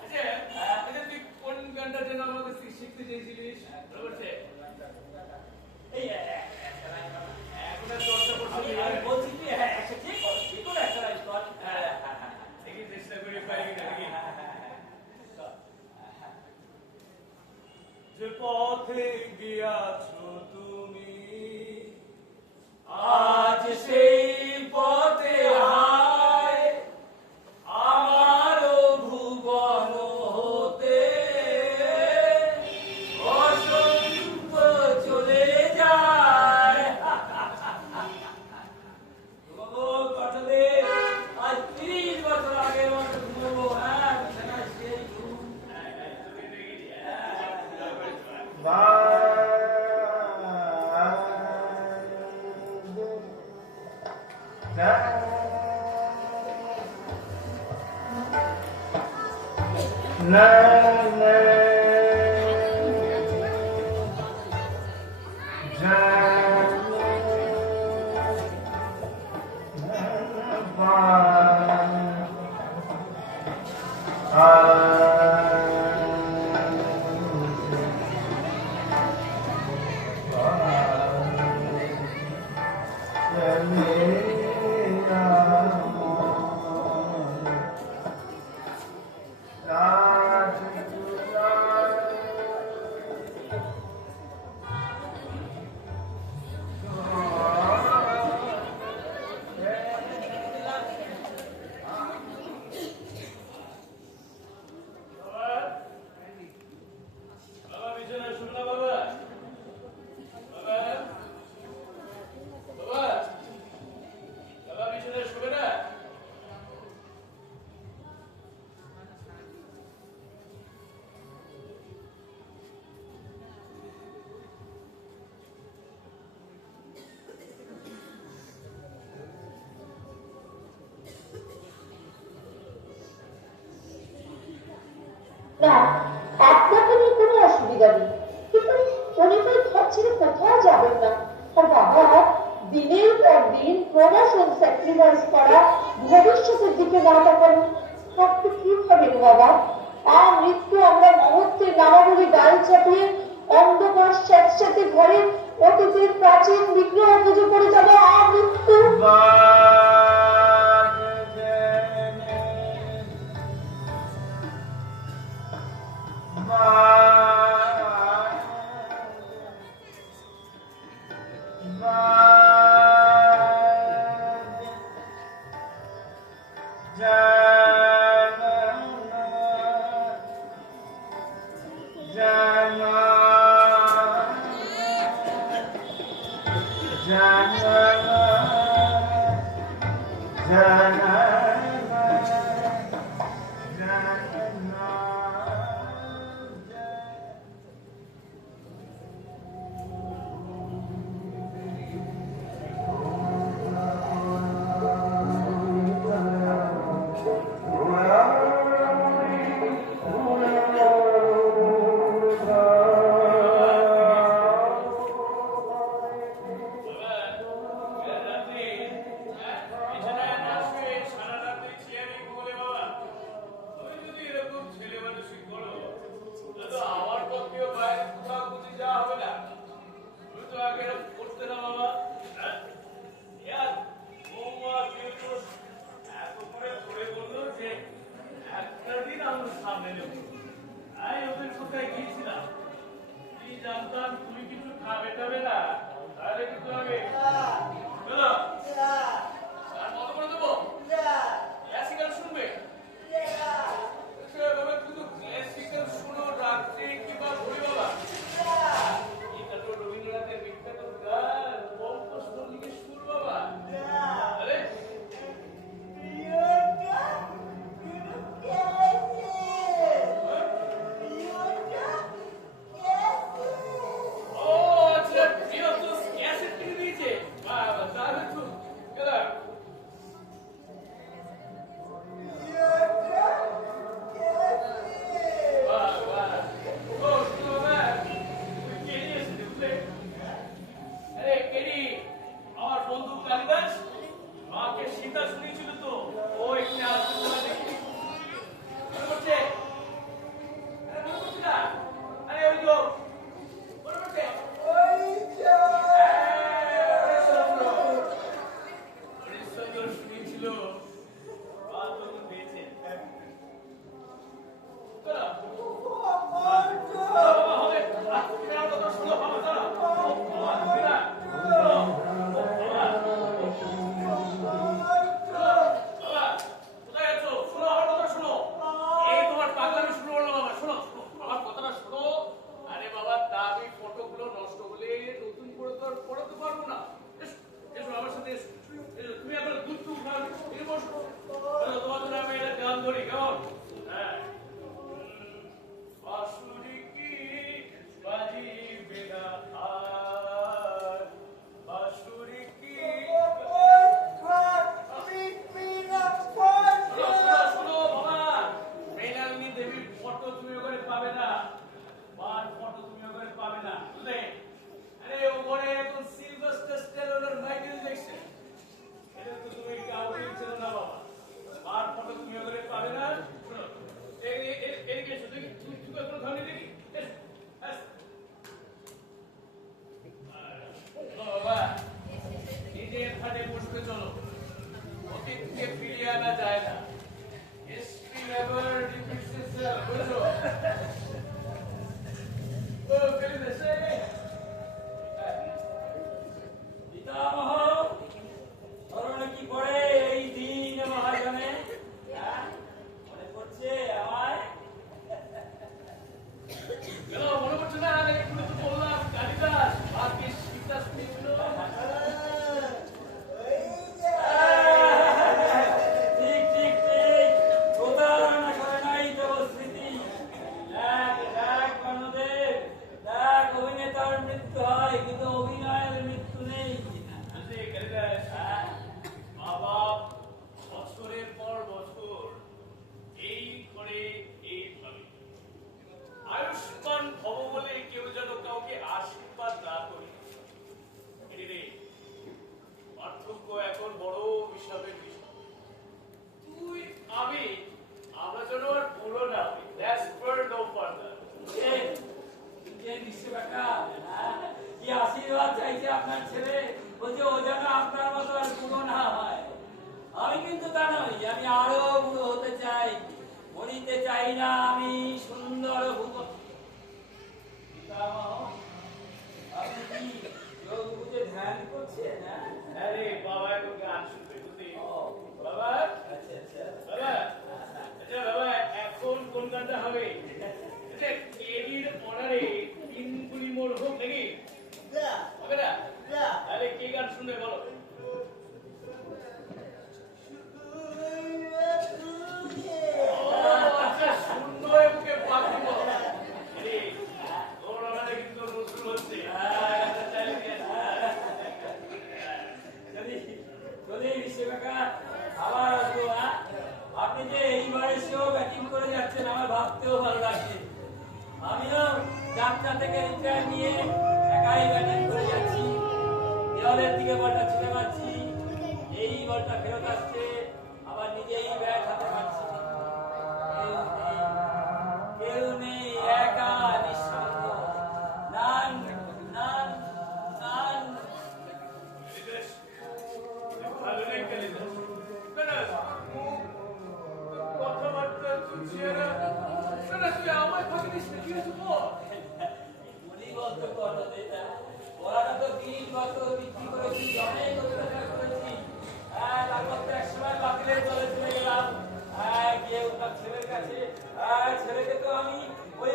আচ্ছা, তুই কোন গানটা যেন আমাকে শিখতে চেয়েছিলিস? বলছে এই এখন আর চর্চা করছি। আমি বলছি কি, হ্যাঁ একটা ঠিক করে একটা লাইন কর। দেখি চেষ্টা করে পারি নাকি। যে পথে গিয়াছো তুমি, আজ সেই পথে হায় আমারও ভুবন হতে বসন্ত চলে যায়। ঘুমাবো কর্ণদেব, আজ 30 বছর আগের মতো ঘুমাবো। হ্যাঁ, বিছানায় সেই ঘুম। Na না, আপনাকে নিয়ে কোনো অসুবিধা নেই, কিন্তু উনি তো ঘর ছেড়ে কোথাও যাবেন না। আর বাবা, দিনের পর দিন প্রমোশন স্যাক্রিফাইস করা, ভবিষ্যতের দিকে না তাকানো, আপনি কি ভাবেন বাবা? আর মৃত্যু আমরা মুহূর্তে নামাবলি গায়ে চাপিয়ে অন্ধকার স্যাঁতস্যাঁতে ঘরে অতীতের প্রাচীন বিগ্রহ পুজো করে যাবে। আর মৃত্যু আপনার ছেলে বলছে ও যেন আপনার মতো আর বুড়ো না হয়। আমি কিন্তু তা নই, আমি আরো বুড়ো হতে চাই, মরিতে চাই না, আমি সুন্দর ভূপ। পিতামহ, আপনি কি যোগ বুঝে ধ্যান করছেন? আরে বাবা এখন গান শুনবে বুঝলি? বাবা আচ্ছা আচ্ছা বাবা আচ্ছা বাবা এখন কোন গানটা হবে? এটা কেবির অনারে তিনপুরি মোড় হোক নাকি হবে না? আরে কি গান শুনবে বলো? ও, আচ্ছা শূন্য এমকে বাকি বলো। আরে ওর অনারে কিন্তু নজরুল হচ্ছে। গানটা চাইলে দিয়ে যদি যদি সেবাকা আবার আসবো। আপনি যে এই বয়সেও ব্যাটিং করে যাচ্ছেন আমার ভাবতেও ভালো লাগছে। আমিও যাত্রা থেকে রিটায়ার নিয়ে একাই ব্যাটিং করে যাচ্ছি, দেওয়ালের দিকে বলটা ছুঁড়ে মারছি, এই বলটা ফেরত আসছে, আবার নিজেই ব্যাট হাতে মারছি। কেউ নেই, একা নিঃসঙ্গ, নান নান নান। বেশ, ভালো নেই কালিদাস। না, কথাবার্তা তুলছে না। না, তুই আমায় ফাঁকি দিস না, কি হয়েছে বল? উনি বলতে পারলো যে এটা, ওরা তো দিন কত বিক্রি করেছি, অনেক অত্যাচার করেছি। তারপর তো এক সময় বাতিলের দলে চলে গেলাম। গিয়ে তার ছেলের কাছে, ছেলেকে তো আমি ওই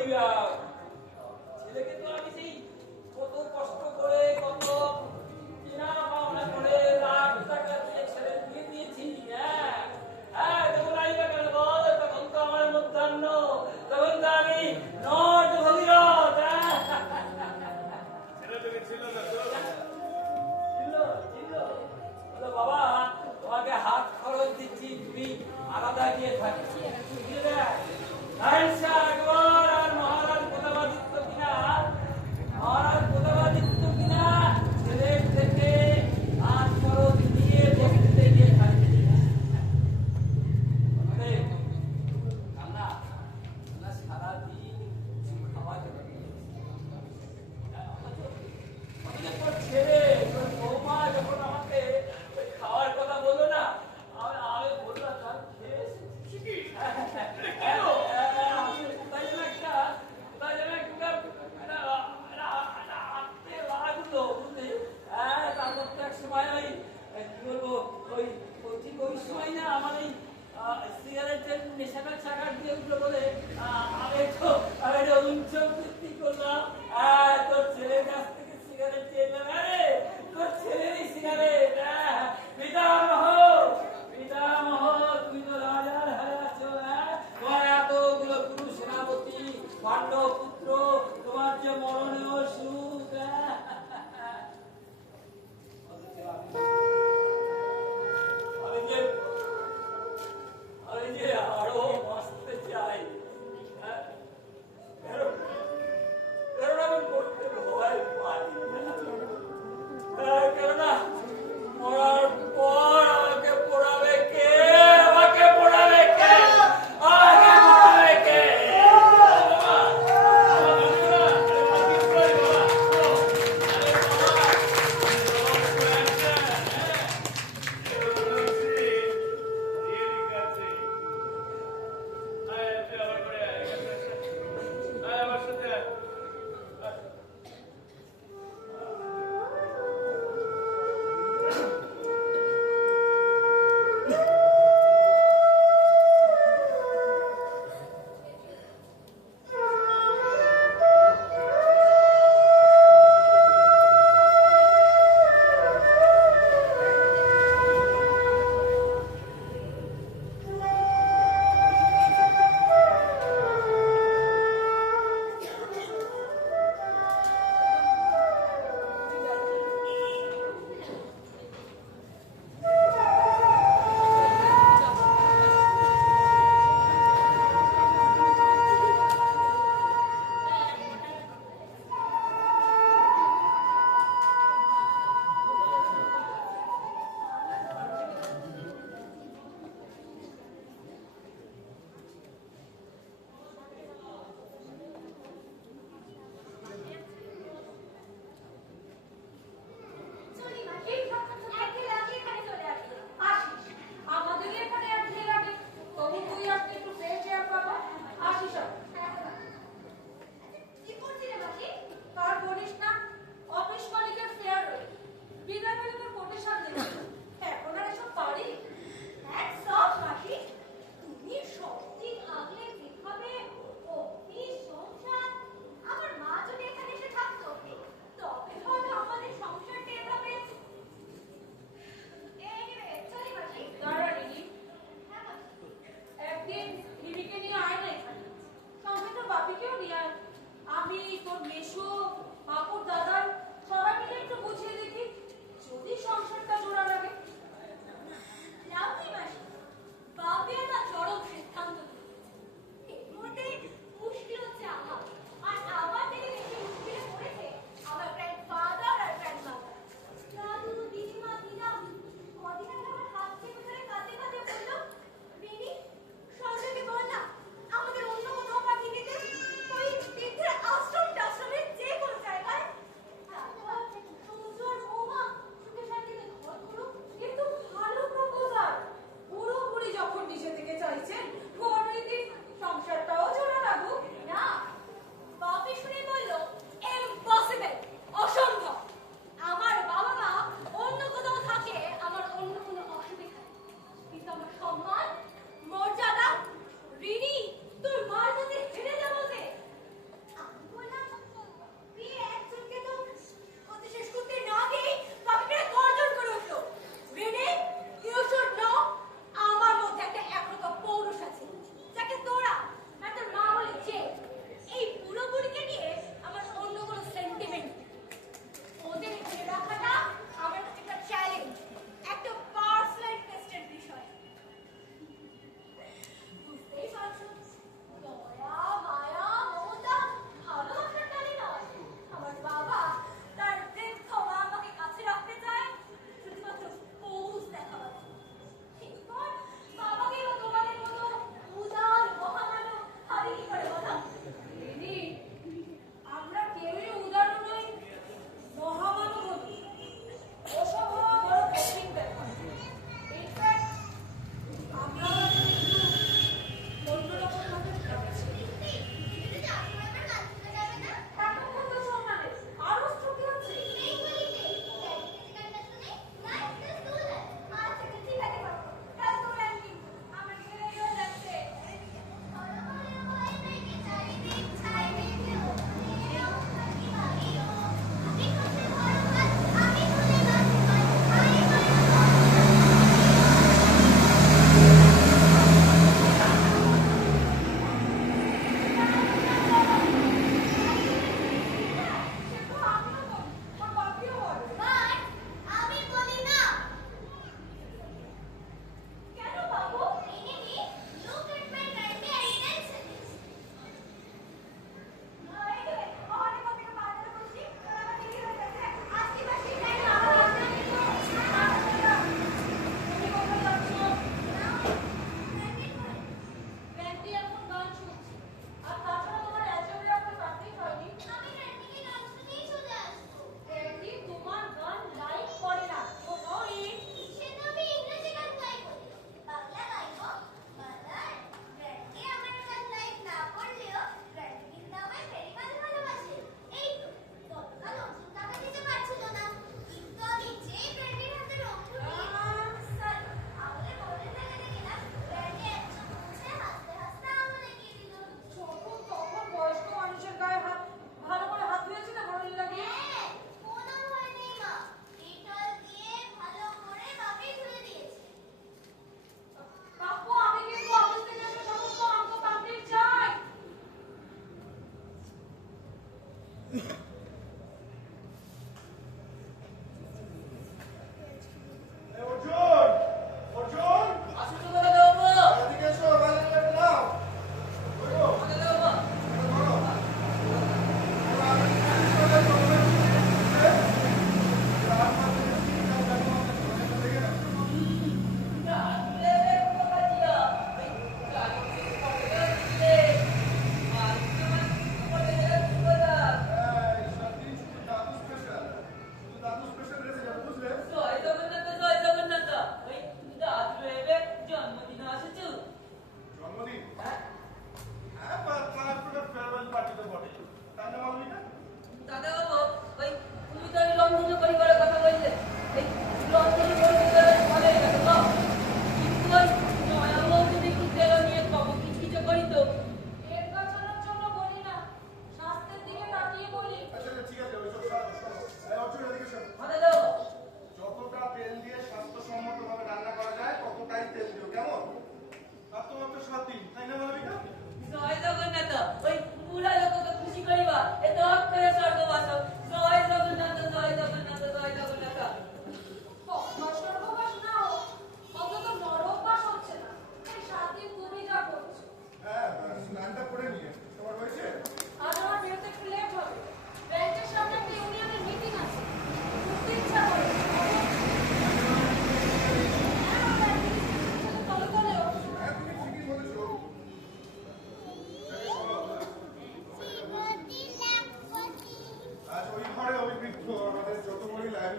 ছেলেকে তো আমি সেই কত কষ্ট করে কত কেনা পাওনা করে লাখ টাকা দিয়ে ছেলে দিয়ে দিয়েছি। তখন আইবা কেন বল? তখন তো আমার মধ্যাহ্ন, তখন তো আমি নট ভগীরথ। ছেলে তোকে ছিল না তো? বললো, বাবা তোমাকে হাত খরচ দিচ্ছি, তুমি আলাদা গিয়ে থাকি। একবার আর মহারাজ প্রতাপাদিত্য কিনা, মহারাজ প্রতাপাদিত্য কিনা ছেলের থেকে হাত খরচ নিয়ে দেখতে গিয়ে থাকি। সারাদিন আমার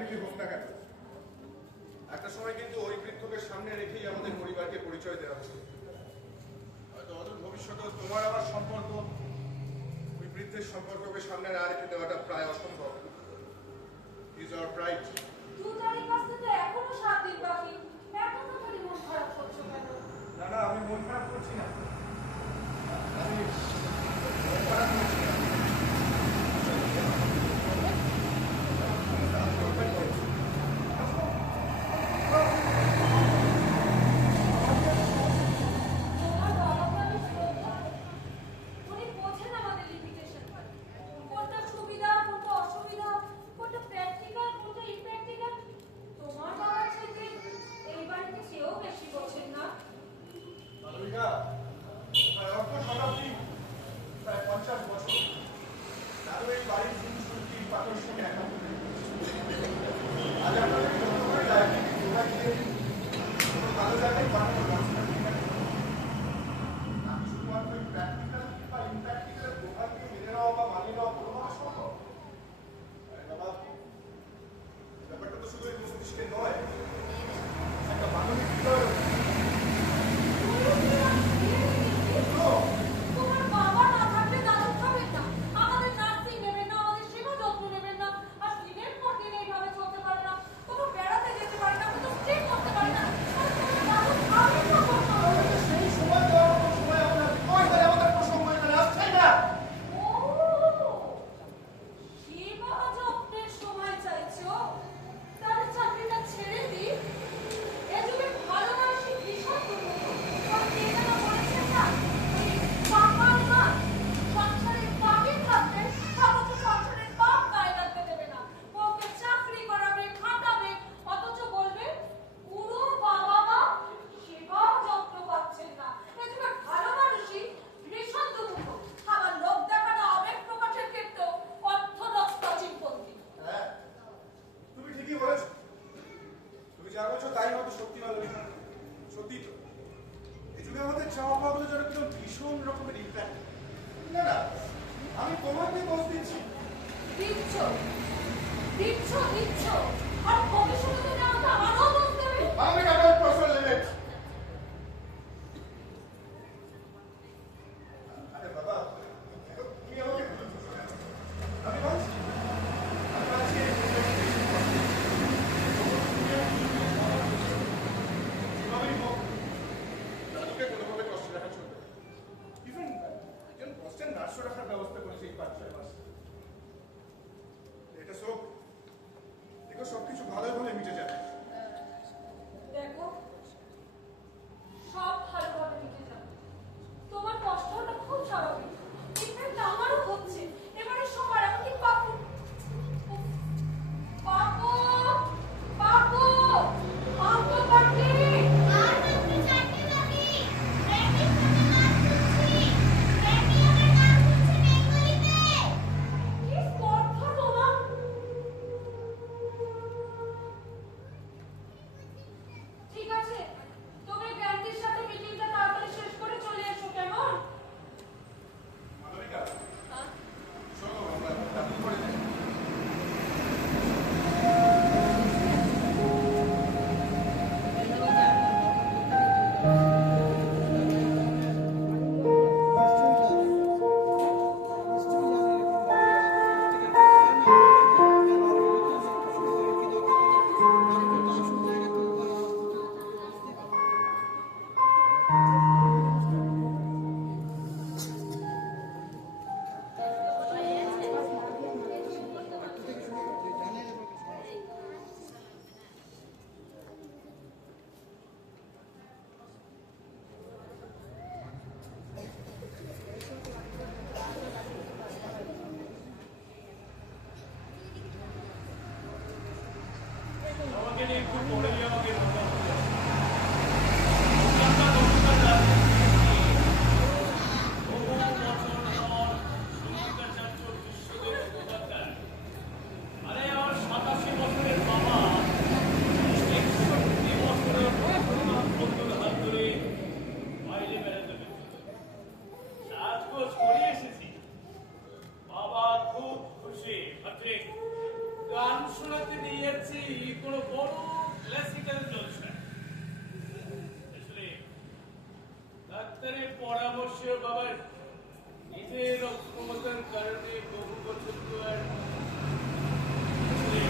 ফ্যামিলি হোক না কেন, একটা সময় কিন্তু ওই বৃদ্ধকে সামনে রেখেই আমাদের পরিবারকে পরিচয় দেওয়া হচ্ছে। হয়তো অদূর ভবিষ্যতেও তোমার আমার সম্পর্ক ওই বৃদ্ধের সম্পর্ককে সামনে না রেখে দেওয়াটা প্রায় অসম্ভব। Is our pride. 2 তারিখ আসতে তো এখনো 7 দিন বাকি। এত তাড়াতাড়ি মন খারাপ করছো কেন? না না, আমি মন খারাপ করছি না। আমি মন খারাপ করছি না। তোমার বাবাকে আমি শ্রদ্ধা করি। উনি বোঝেন আমাদের লিমিটেশন। কোনটা সুবিধা, কোনটা অসুবিধা, কোনটা প্র্যাকটিক্যাল, কোনটা ইমপ্র্যাকটিক্যাল। তোমার বাবার চাইতে এই বাড়িতে কেউ বেশি বোঝেন না। মালবিকা, প্রায় অর্ধ শতাব্দী, প্রায় 50 বছর দাদু এই বাড়ির জিনিস পাথর সঙ্গে একাত্ম। আজ আপনাদের যত করে লাইব্রেরি জোড়া দিয়ে কোনো ভালো জায়গায় বানানোর ব্যবস্থা ঠিক আছে। আমি শুধুমাত্র প্র্যাকটিক্যাল বা ইমপ্র্যাকটিক্যালের দোকান দিয়ে মেনে নেওয়া বা মানিয়ে নেওয়া কোনোভাবে সম্ভব? আরে বাবা, ব্যাপারটা তো শুধু এই মস্তিষ্কে নয়, একটা মানবিক হৃদয়। তোমার বাবা না থাকলে দাদু খাবেন না, আমাদের নার্সিং নেবেন না, আমাদের সেবা যত্ন নেবেন না, আর দিনের পর দিন এইভাবে চলতে পারে না, কোনো বেড়াতে যেতে পারে না, কোনো স্টে করতে পারে না। দাদু খাবেন না কখনো। সেই সময় দেওয়ার কোনো সময় আপনার পয়সা আমাদের প্রসঙ্গ এখানে আসছেই না। ও, সেবা যত্নের সময় চাইছো? তাহলে চাকরিটা ছেড়ে দিই। এ যুগে ভালো মানুষই ভীষণ দুর্লভ। আর কে যেন বলেছেন না, ওই পাপার মা সংসারের পাপে থাকবে, অথচ সংসারের পাপ গায়ে লাগতে দেবে না। বউকে চাকরি করাবে, খাটাবে, অথচ বলবে পুরো বাবা মা সেবা যত্ন পাচ্ছেন না। এ যুগে ভালো মানুষই ভীষণ দুর্লভ। আবার লোক দেখানো আবেগ প্রকাশের ক্ষেত্রেও অর্থোডক্স প্রাচীনপন্থী। হ্যাঁ, তুমি ঠিকই বলেছো। তুমি যা বলছো তাই হয়তো সত্যি মালবিকা। সত্যি তো এই যুগে আমাদের চাওয়া পাওয়াগুলো যেন একদম ভীষণ রকমের ইম্প্যাক্ট। না না, আমি তোমাকে দোষ দিচ্ছি। দিচ্ছ, দিচ্ছ, দিচ্ছ। আর ভবিষ্যতে তুমি আমাকে আরো দোষ দেবে। Malabika, don't cross your limit. আরে বাবা, তুমি আমাকে ভুল বুঝছো কেন? আমি বলছি যেভাবেই হোক দাদুকে কোনোভাবে কষ্টে রাখা চলবে। ইভেন একজন কষ্টের নার্সও রাখার ব্যবস্থা করেছে এই 5-6 মাস। এটা সব দেখো, সবকিছু ভালোই ভালো মিটে যাবে। দেখো, সব ভালোভাবে মিটে যাবে। তোমার কষ্ট হওয়াটা খুব স্বাভাবিক। ইনফ্যাক্ট আমারও হচ্ছে। এবারে সবার এমনকি পাপু পাপু পাপু পাপু পাপি আর মাত্র 4টি বাকি। প্র্যাকটিস করতে গান শুনছি। প্র্যাকটিস হবে গান শুনছি বেঙ্গলিতে। কি স্পর্ধা তোমার! ঠিক আছে, তুমি গ্র্যান্ডির সাথে মিটিংটা তাড়াতাড়ি শেষ করে চলে এসো, কেমন? মালবিকা, চলো আমরা দাদু করে যাই। আমাকে নিয়ে একটু পড়েই আমাকে ভাবা হলো। আমরা নতুন রাজনীতি বহু বছর পর সঙ্গীতাচার্য বিশ্বদেব মুখোপাধ্যায়, আরে আমার 87 বছরের বাবা 61 বছরের বন্ধুর হাত ধরে বাইরে বেড়াতে গেছে। সাজগোজ করে এসেছি। বাবা খুব খুশি। ভাদ্রে গান শোনাতে নিয়ে যাচ্ছি কোনো বড় ক্লাসিক্যাল জলসা। আসলে ডাক্তারের পরামর্শে বাবার নিজের অক্ষমতার কারণে বহু বছর তো আর আসলে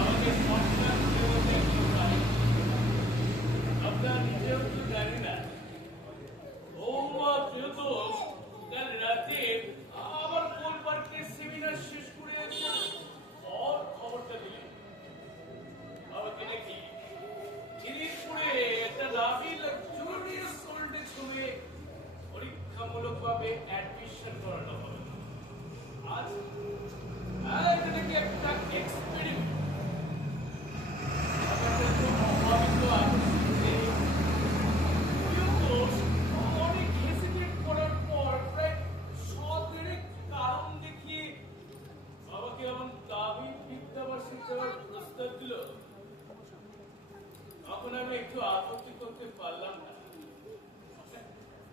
আমাকে সন্তান দেওয়াতে কেউ নাই। আপনার নিজেও তো জানি না বৌমা প্রিয়তম কাল রাতে আবার কোন পার্কে সেমিনার শেষ করে এসে ওর খবরটা দিলেন আমাকে নাকি চিরিপুরে একটা নামি লাক্সুরিয়াস ওল্ড এজ হোমে পরীক্ষামূলক ভাবে অ্যাডমিশন করানো হবে। আজ এটা নাকি একটা এক্সপেরিমেন্ট। আমাদের তো অভাবিত আগে অনেক হেসিটেট করার পর প্রায় সতেরো কারণ দেখিয়ে বাবাকে এমন দাবি বিদ্যাবাসী দেওয়ার প্রস্তাব দিল। তখন আমি একটু আপত্তি করতে পারলাম না।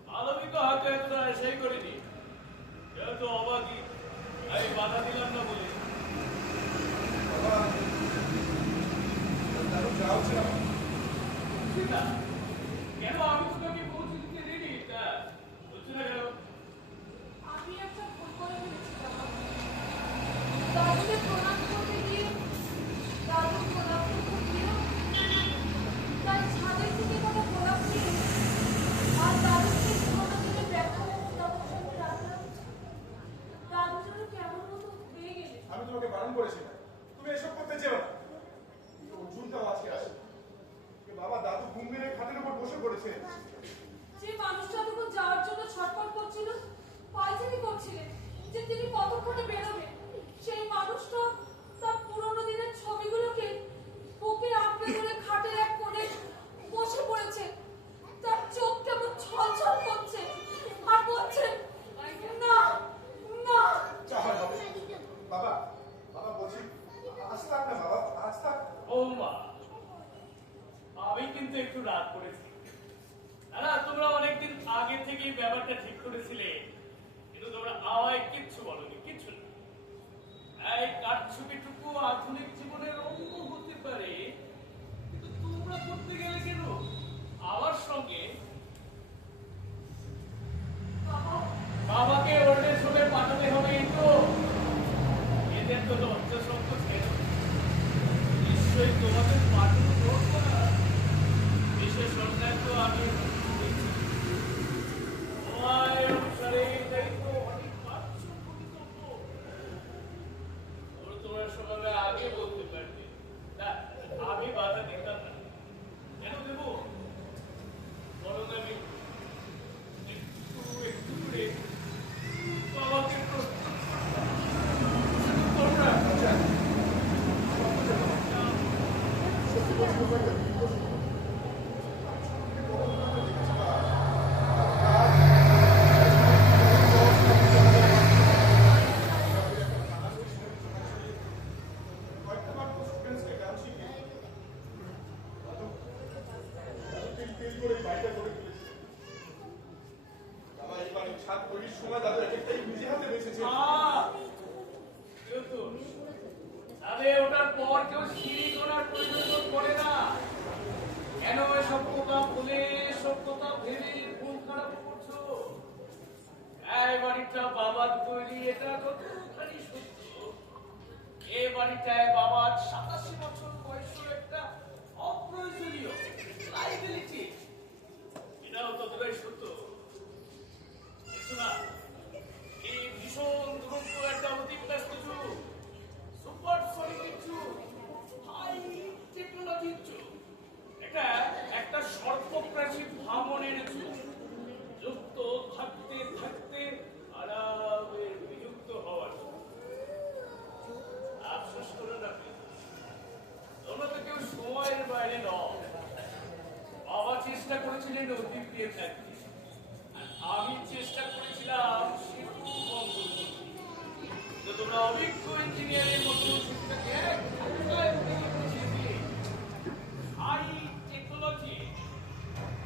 মালবিক হয়তো এতটা আশাই করিনি, যেহেতু অবাধি আমি বাধা দিলাম না বলে। বাবা দাদু যাওয়া হচ্ছে না। ঠিক না কেন? আমি তোকে পৌঁছে দিতে রেডি, তা বলছি না কেন? আমি একটা ভুল করে ফেলেছি বাবা। দাদুকে প্রণাম করতে গিয়ে দাদু গোলাপ ফুল দিল, তাই ছাদের থেকে কোনো গোলাপ নিয়ে আর দাদুকে পুরোনো দিনে ব্যথা দাদুর সঙ্গে রাখলাম। দাদু যেন কেমন মতো হয়ে গেলে। আমি তোমাকে বারণ করেছিলাম তুমি এসব করতে যেও না। অর্জুনটাও আজকে আসে। বাবা দাদু ঘুম মেরে খাটের উপর বসে পড়েছে। যে মানুষটা তখন যাওয়ার জন্য ছটফট করছিল, পায়চারি করছিলেন যে তিনি কতক্ষণে বেরোবেন, সেই মানুষটা তার পুরোনো দিনের ছবিগুলোকে বুকে আঁকড়ে ধরে খাটের এক কোণে বসে পড়েছে। তার চোখ কেমন ছলছল করছে আর বলছে, না না। চাহার হবে বাবা। বাবা বলছি আজ থাক না বাবা, আজ থাক। ও মা, আমি কিন্তু একটু রাগ করেছি। না তোমরা অনেকদিন আগে থেকেই ব্যাপারটা ঠিক করেছিলে, কিন্তু তোমরা আমায় কিচ্ছু বলোনি, কিচ্ছু না। এই কারছবিটুকু আধুনিক জীবনের অঙ্গ হতে পারে, কিন্তু তোমরা করতে গেলে কেন আমার সঙ্গে? বাবাকে ওল্ড এজ হোমে পাঠাতে হবে তো, এদের তো লজ্জা সংকোচ কেন? নিশ্চয়ই তোমাদের পাঠানো করবো না। বিশেষ অন্যায় তো আমি তোমায় অনুসারে দায়িত্ব অনেক কর্তব্য। তোমরা সবাই আগে বলতে পারবে না, আমি বাধা দিতাম না। কেন দেবো? বরং আমি একটু একটু করে বাবাকে প্রস্তুত তোমরা কয়েকটা বার তো স্টুডেন্টসকে গান শিখিয়ে দাদু তেল করে এই বাড়িটা করে ফেলেছে। বাবা এই বাড়ির ছাদ তৈরির সময় দাদু এক একটাই নিজে হাতে বেঁচেছে। আরে ওটার পর কেউ সিঁড়ি করার প্রয়োজন করে না। কেন এসব কথা বলে, সব কথা ভেবে মন খারাপ করছো? এই বাড়িটা বাবার তৈরি, এটা কতখানি সত্য। এই বাড়িটায় বাবার 87 বছর বয়সের একটা অপ্রয়োজনীয় লাইবিলিটি, এটাও ততটাই সত্য। দেখছো না এই ভীষণ দ্রুত একটা অতিপ্রাস্ত যুগ, সুপারসনিক যুগ, হাই টেকনোলজির যুগ। এটা একটা সর্বগ্রাসী ভাবনের যুগ। যুক্ত থাকতে থাকতে আরামে বিযুক্ত হওয়ার যুগ। আফসোস করো না, তোমরা তো কেউ সময়ের বাইরে নও। বাবা চেষ্টা করেছিলেন অতীত দিয়ে থাকতে, আর আমি চেষ্টা করেছিলাম সেটু মঙ্গল করতে। তো তোমরা অভিজ্ঞ ইঞ্জিনিয়ারের মতো সেটাকে এক ধাক্কায় বুঝিয়ে দিয়ে হাই টেকনোলজি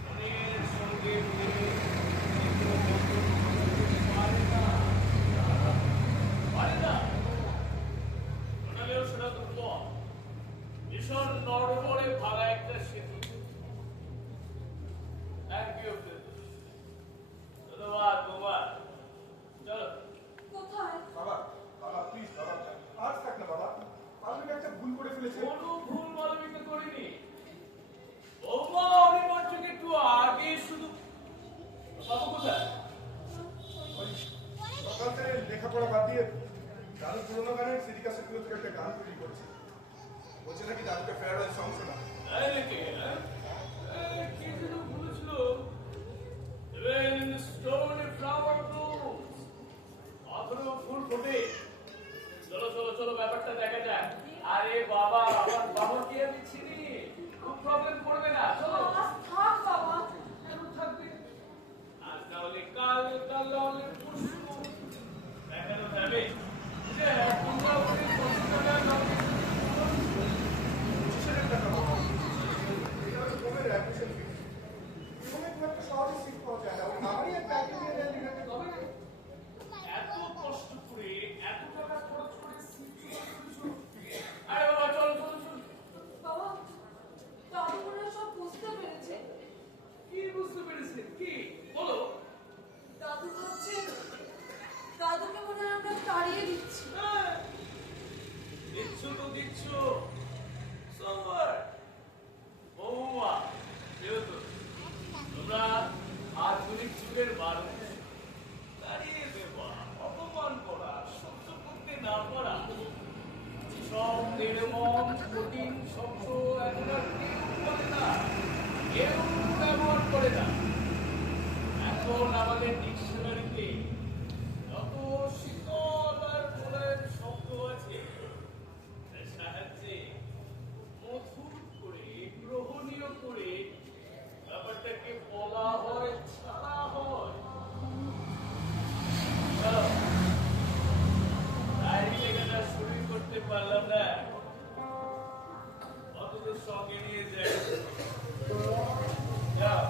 মনের সঙ্গে মিলে পারে না। কোনো ভুল মালবিত করিনি। বৌমা অনিবার্যকে একটু আগে শুধু বাবু কোথায়? ওই সকাল থেকে লেখাপড়া বাদ দিয়ে দাদু পুরোনো গানের সিডি ক্যাসেটগুলো থেকে একটা গান তৈরি করছে। বলছে নাকি দাদুকে ফেয়ারওয়েল সং শোনা। তাই নাকি? হ্যাঁ? কি যেন বলেছিল? When the stone flower blooms, পাথরেও ফুল ফোটে। চলো চলো চলো ব্যাপারটা দেখা যাক। আরে বাবা, আমার বাবাকে আমি চিনি, খুব প্রবলেম করবে না। চলো। আজ থাক বাবা। কেন থাকবে? আজ না হলে কাল, কাল না হলে পরশু। দেখানো যাবে যে তোমরা ওদের পছন্দটা কাউকে কিসের একটা কথা? এটা হচ্ছে বোনের অ্যাডমিশন ফি। জীবনে খুব একটা সহজে সিট পাওয়া যায় না। ওই আমারই এক প্যাকেজ নিয়ে দেন লিখে তবে এত কষ্ট করে এত টাকা খরচ করে সিটি করেছো। আরে বাবা চল চল চল। বাবা, দাদু মনে হয় সব বুঝতে পেরেছে। কি বুঝতে পেরেছে? কি বলো? দাদু ভাবছে দাদুকে মনে হয় আমরা তাড়িয়ে দিচ্ছি। হ্যাঁ, দিচ্ছ তো দিচ্ছ। সোমবার বৌমা যেহেতু তোমরা আধুনিক যুগের মানুষ, তাড়িয়ে দেওয়া, অপমান করা, সহ্য করতে না পারা, সব নির্মম কঠিন শব্দ এখন আর কেউ বলে না, কেউ ব্যবহার করে না। এখন আমাদের ডিকশনারিতে যত শীতল আর প্রলয়ের শব্দ আছে তার সাহায্যে মধুর করে গ্রহণীয় করে ব্যাপারটাকে বলা হয়, ছাড়া হয়। চলো, ডায়েরি লেখাটা শুরু করতে পারলাম না, অথচ সঙ্গে নিয়ে যাই। যাও।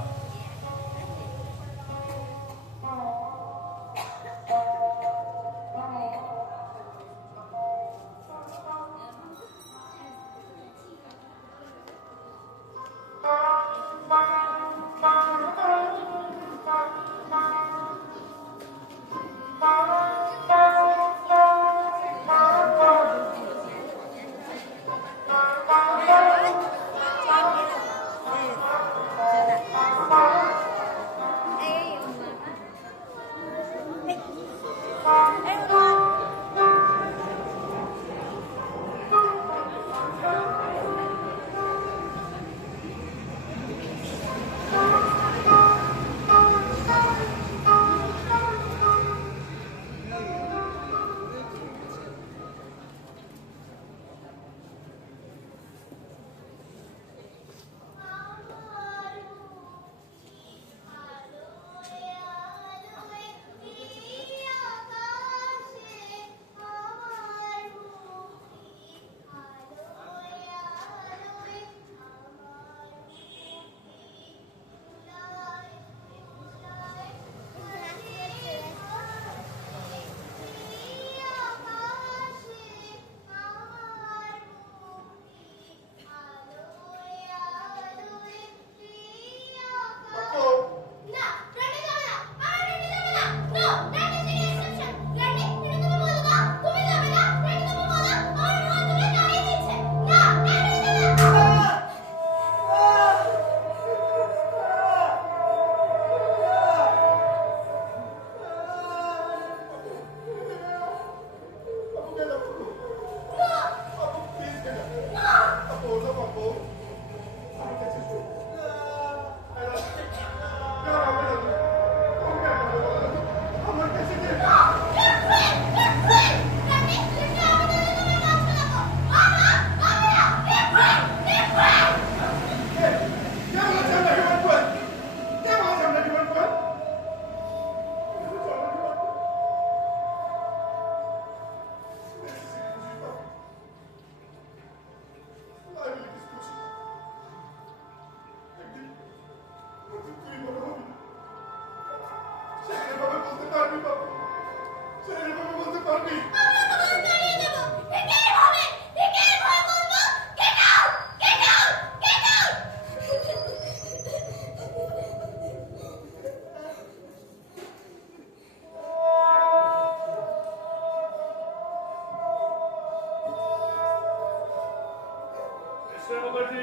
Mister Mukherjee,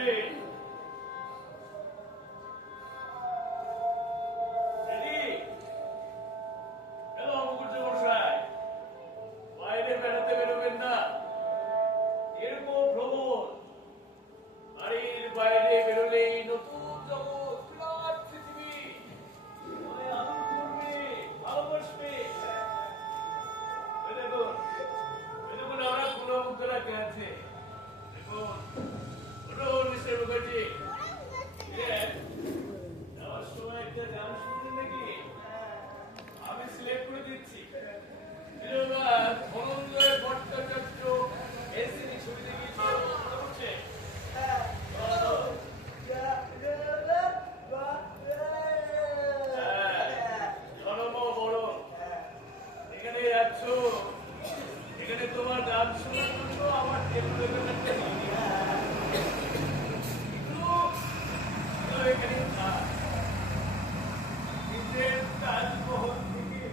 ready? Hello Mukherjee মশাই, বাইরে বেড়াতে বেরোবেন না, এরকম ভ্রমণ, বাড়ির বাইরে বেরোলেই নতুন জগৎ, বিরাট পৃথিবী, মনে আনন্দ করবে, ভালোবাসবে। ওই দেখুন আমরা পুরো মুক্তরা কে আছে, দেখুন মিস্টার মুখার্জি, যাওয়ার সময় একটা গান শুনলেন নাকি? আমি সিলেক্ট করে দিচ্ছি। ধনঞ্জয় ভট্টাচার্য এসিডি ছবিতে গিয়েছিল, মনে পড়ছে? জনম বরণ, এখানে যাচ্ছ, এখানে তোমার গান শোনার জন্য আমার টেলিভিশন একটা এখানে থাক। নিজের তাজমহল থেকে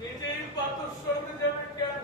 নিজেই পাথর সরতে যাবে কেন?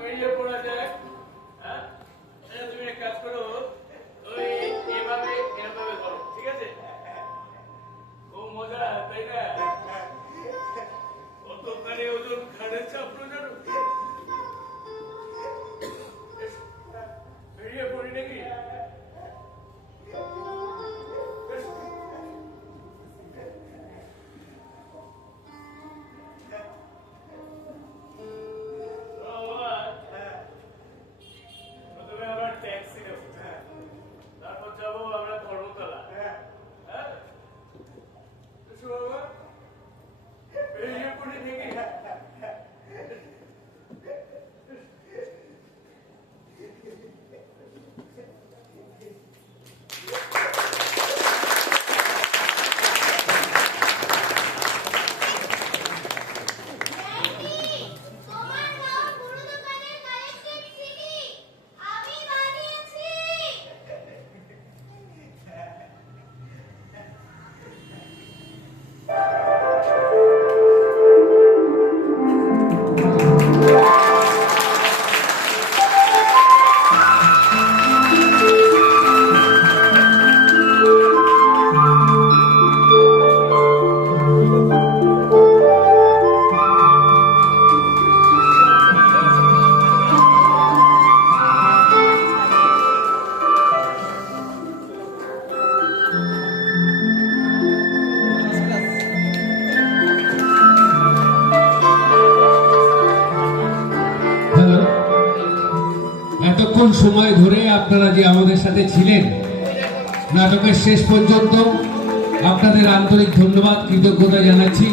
বেরিয়ে পড়া যায়। সাথে ছিলেন নাটকের শেষ পর্যন্ত, আপনাদের আন্তরিক ধন্যবাদ, কৃতজ্ঞতা জানাচ্ছি।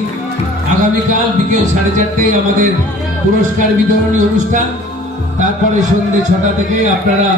আগামীকাল বিকেল 4:30টায় আমাদের পুরস্কার বিতরণী অনুষ্ঠান, তারপরে সন্ধ্যে 6টা থেকে আপনারা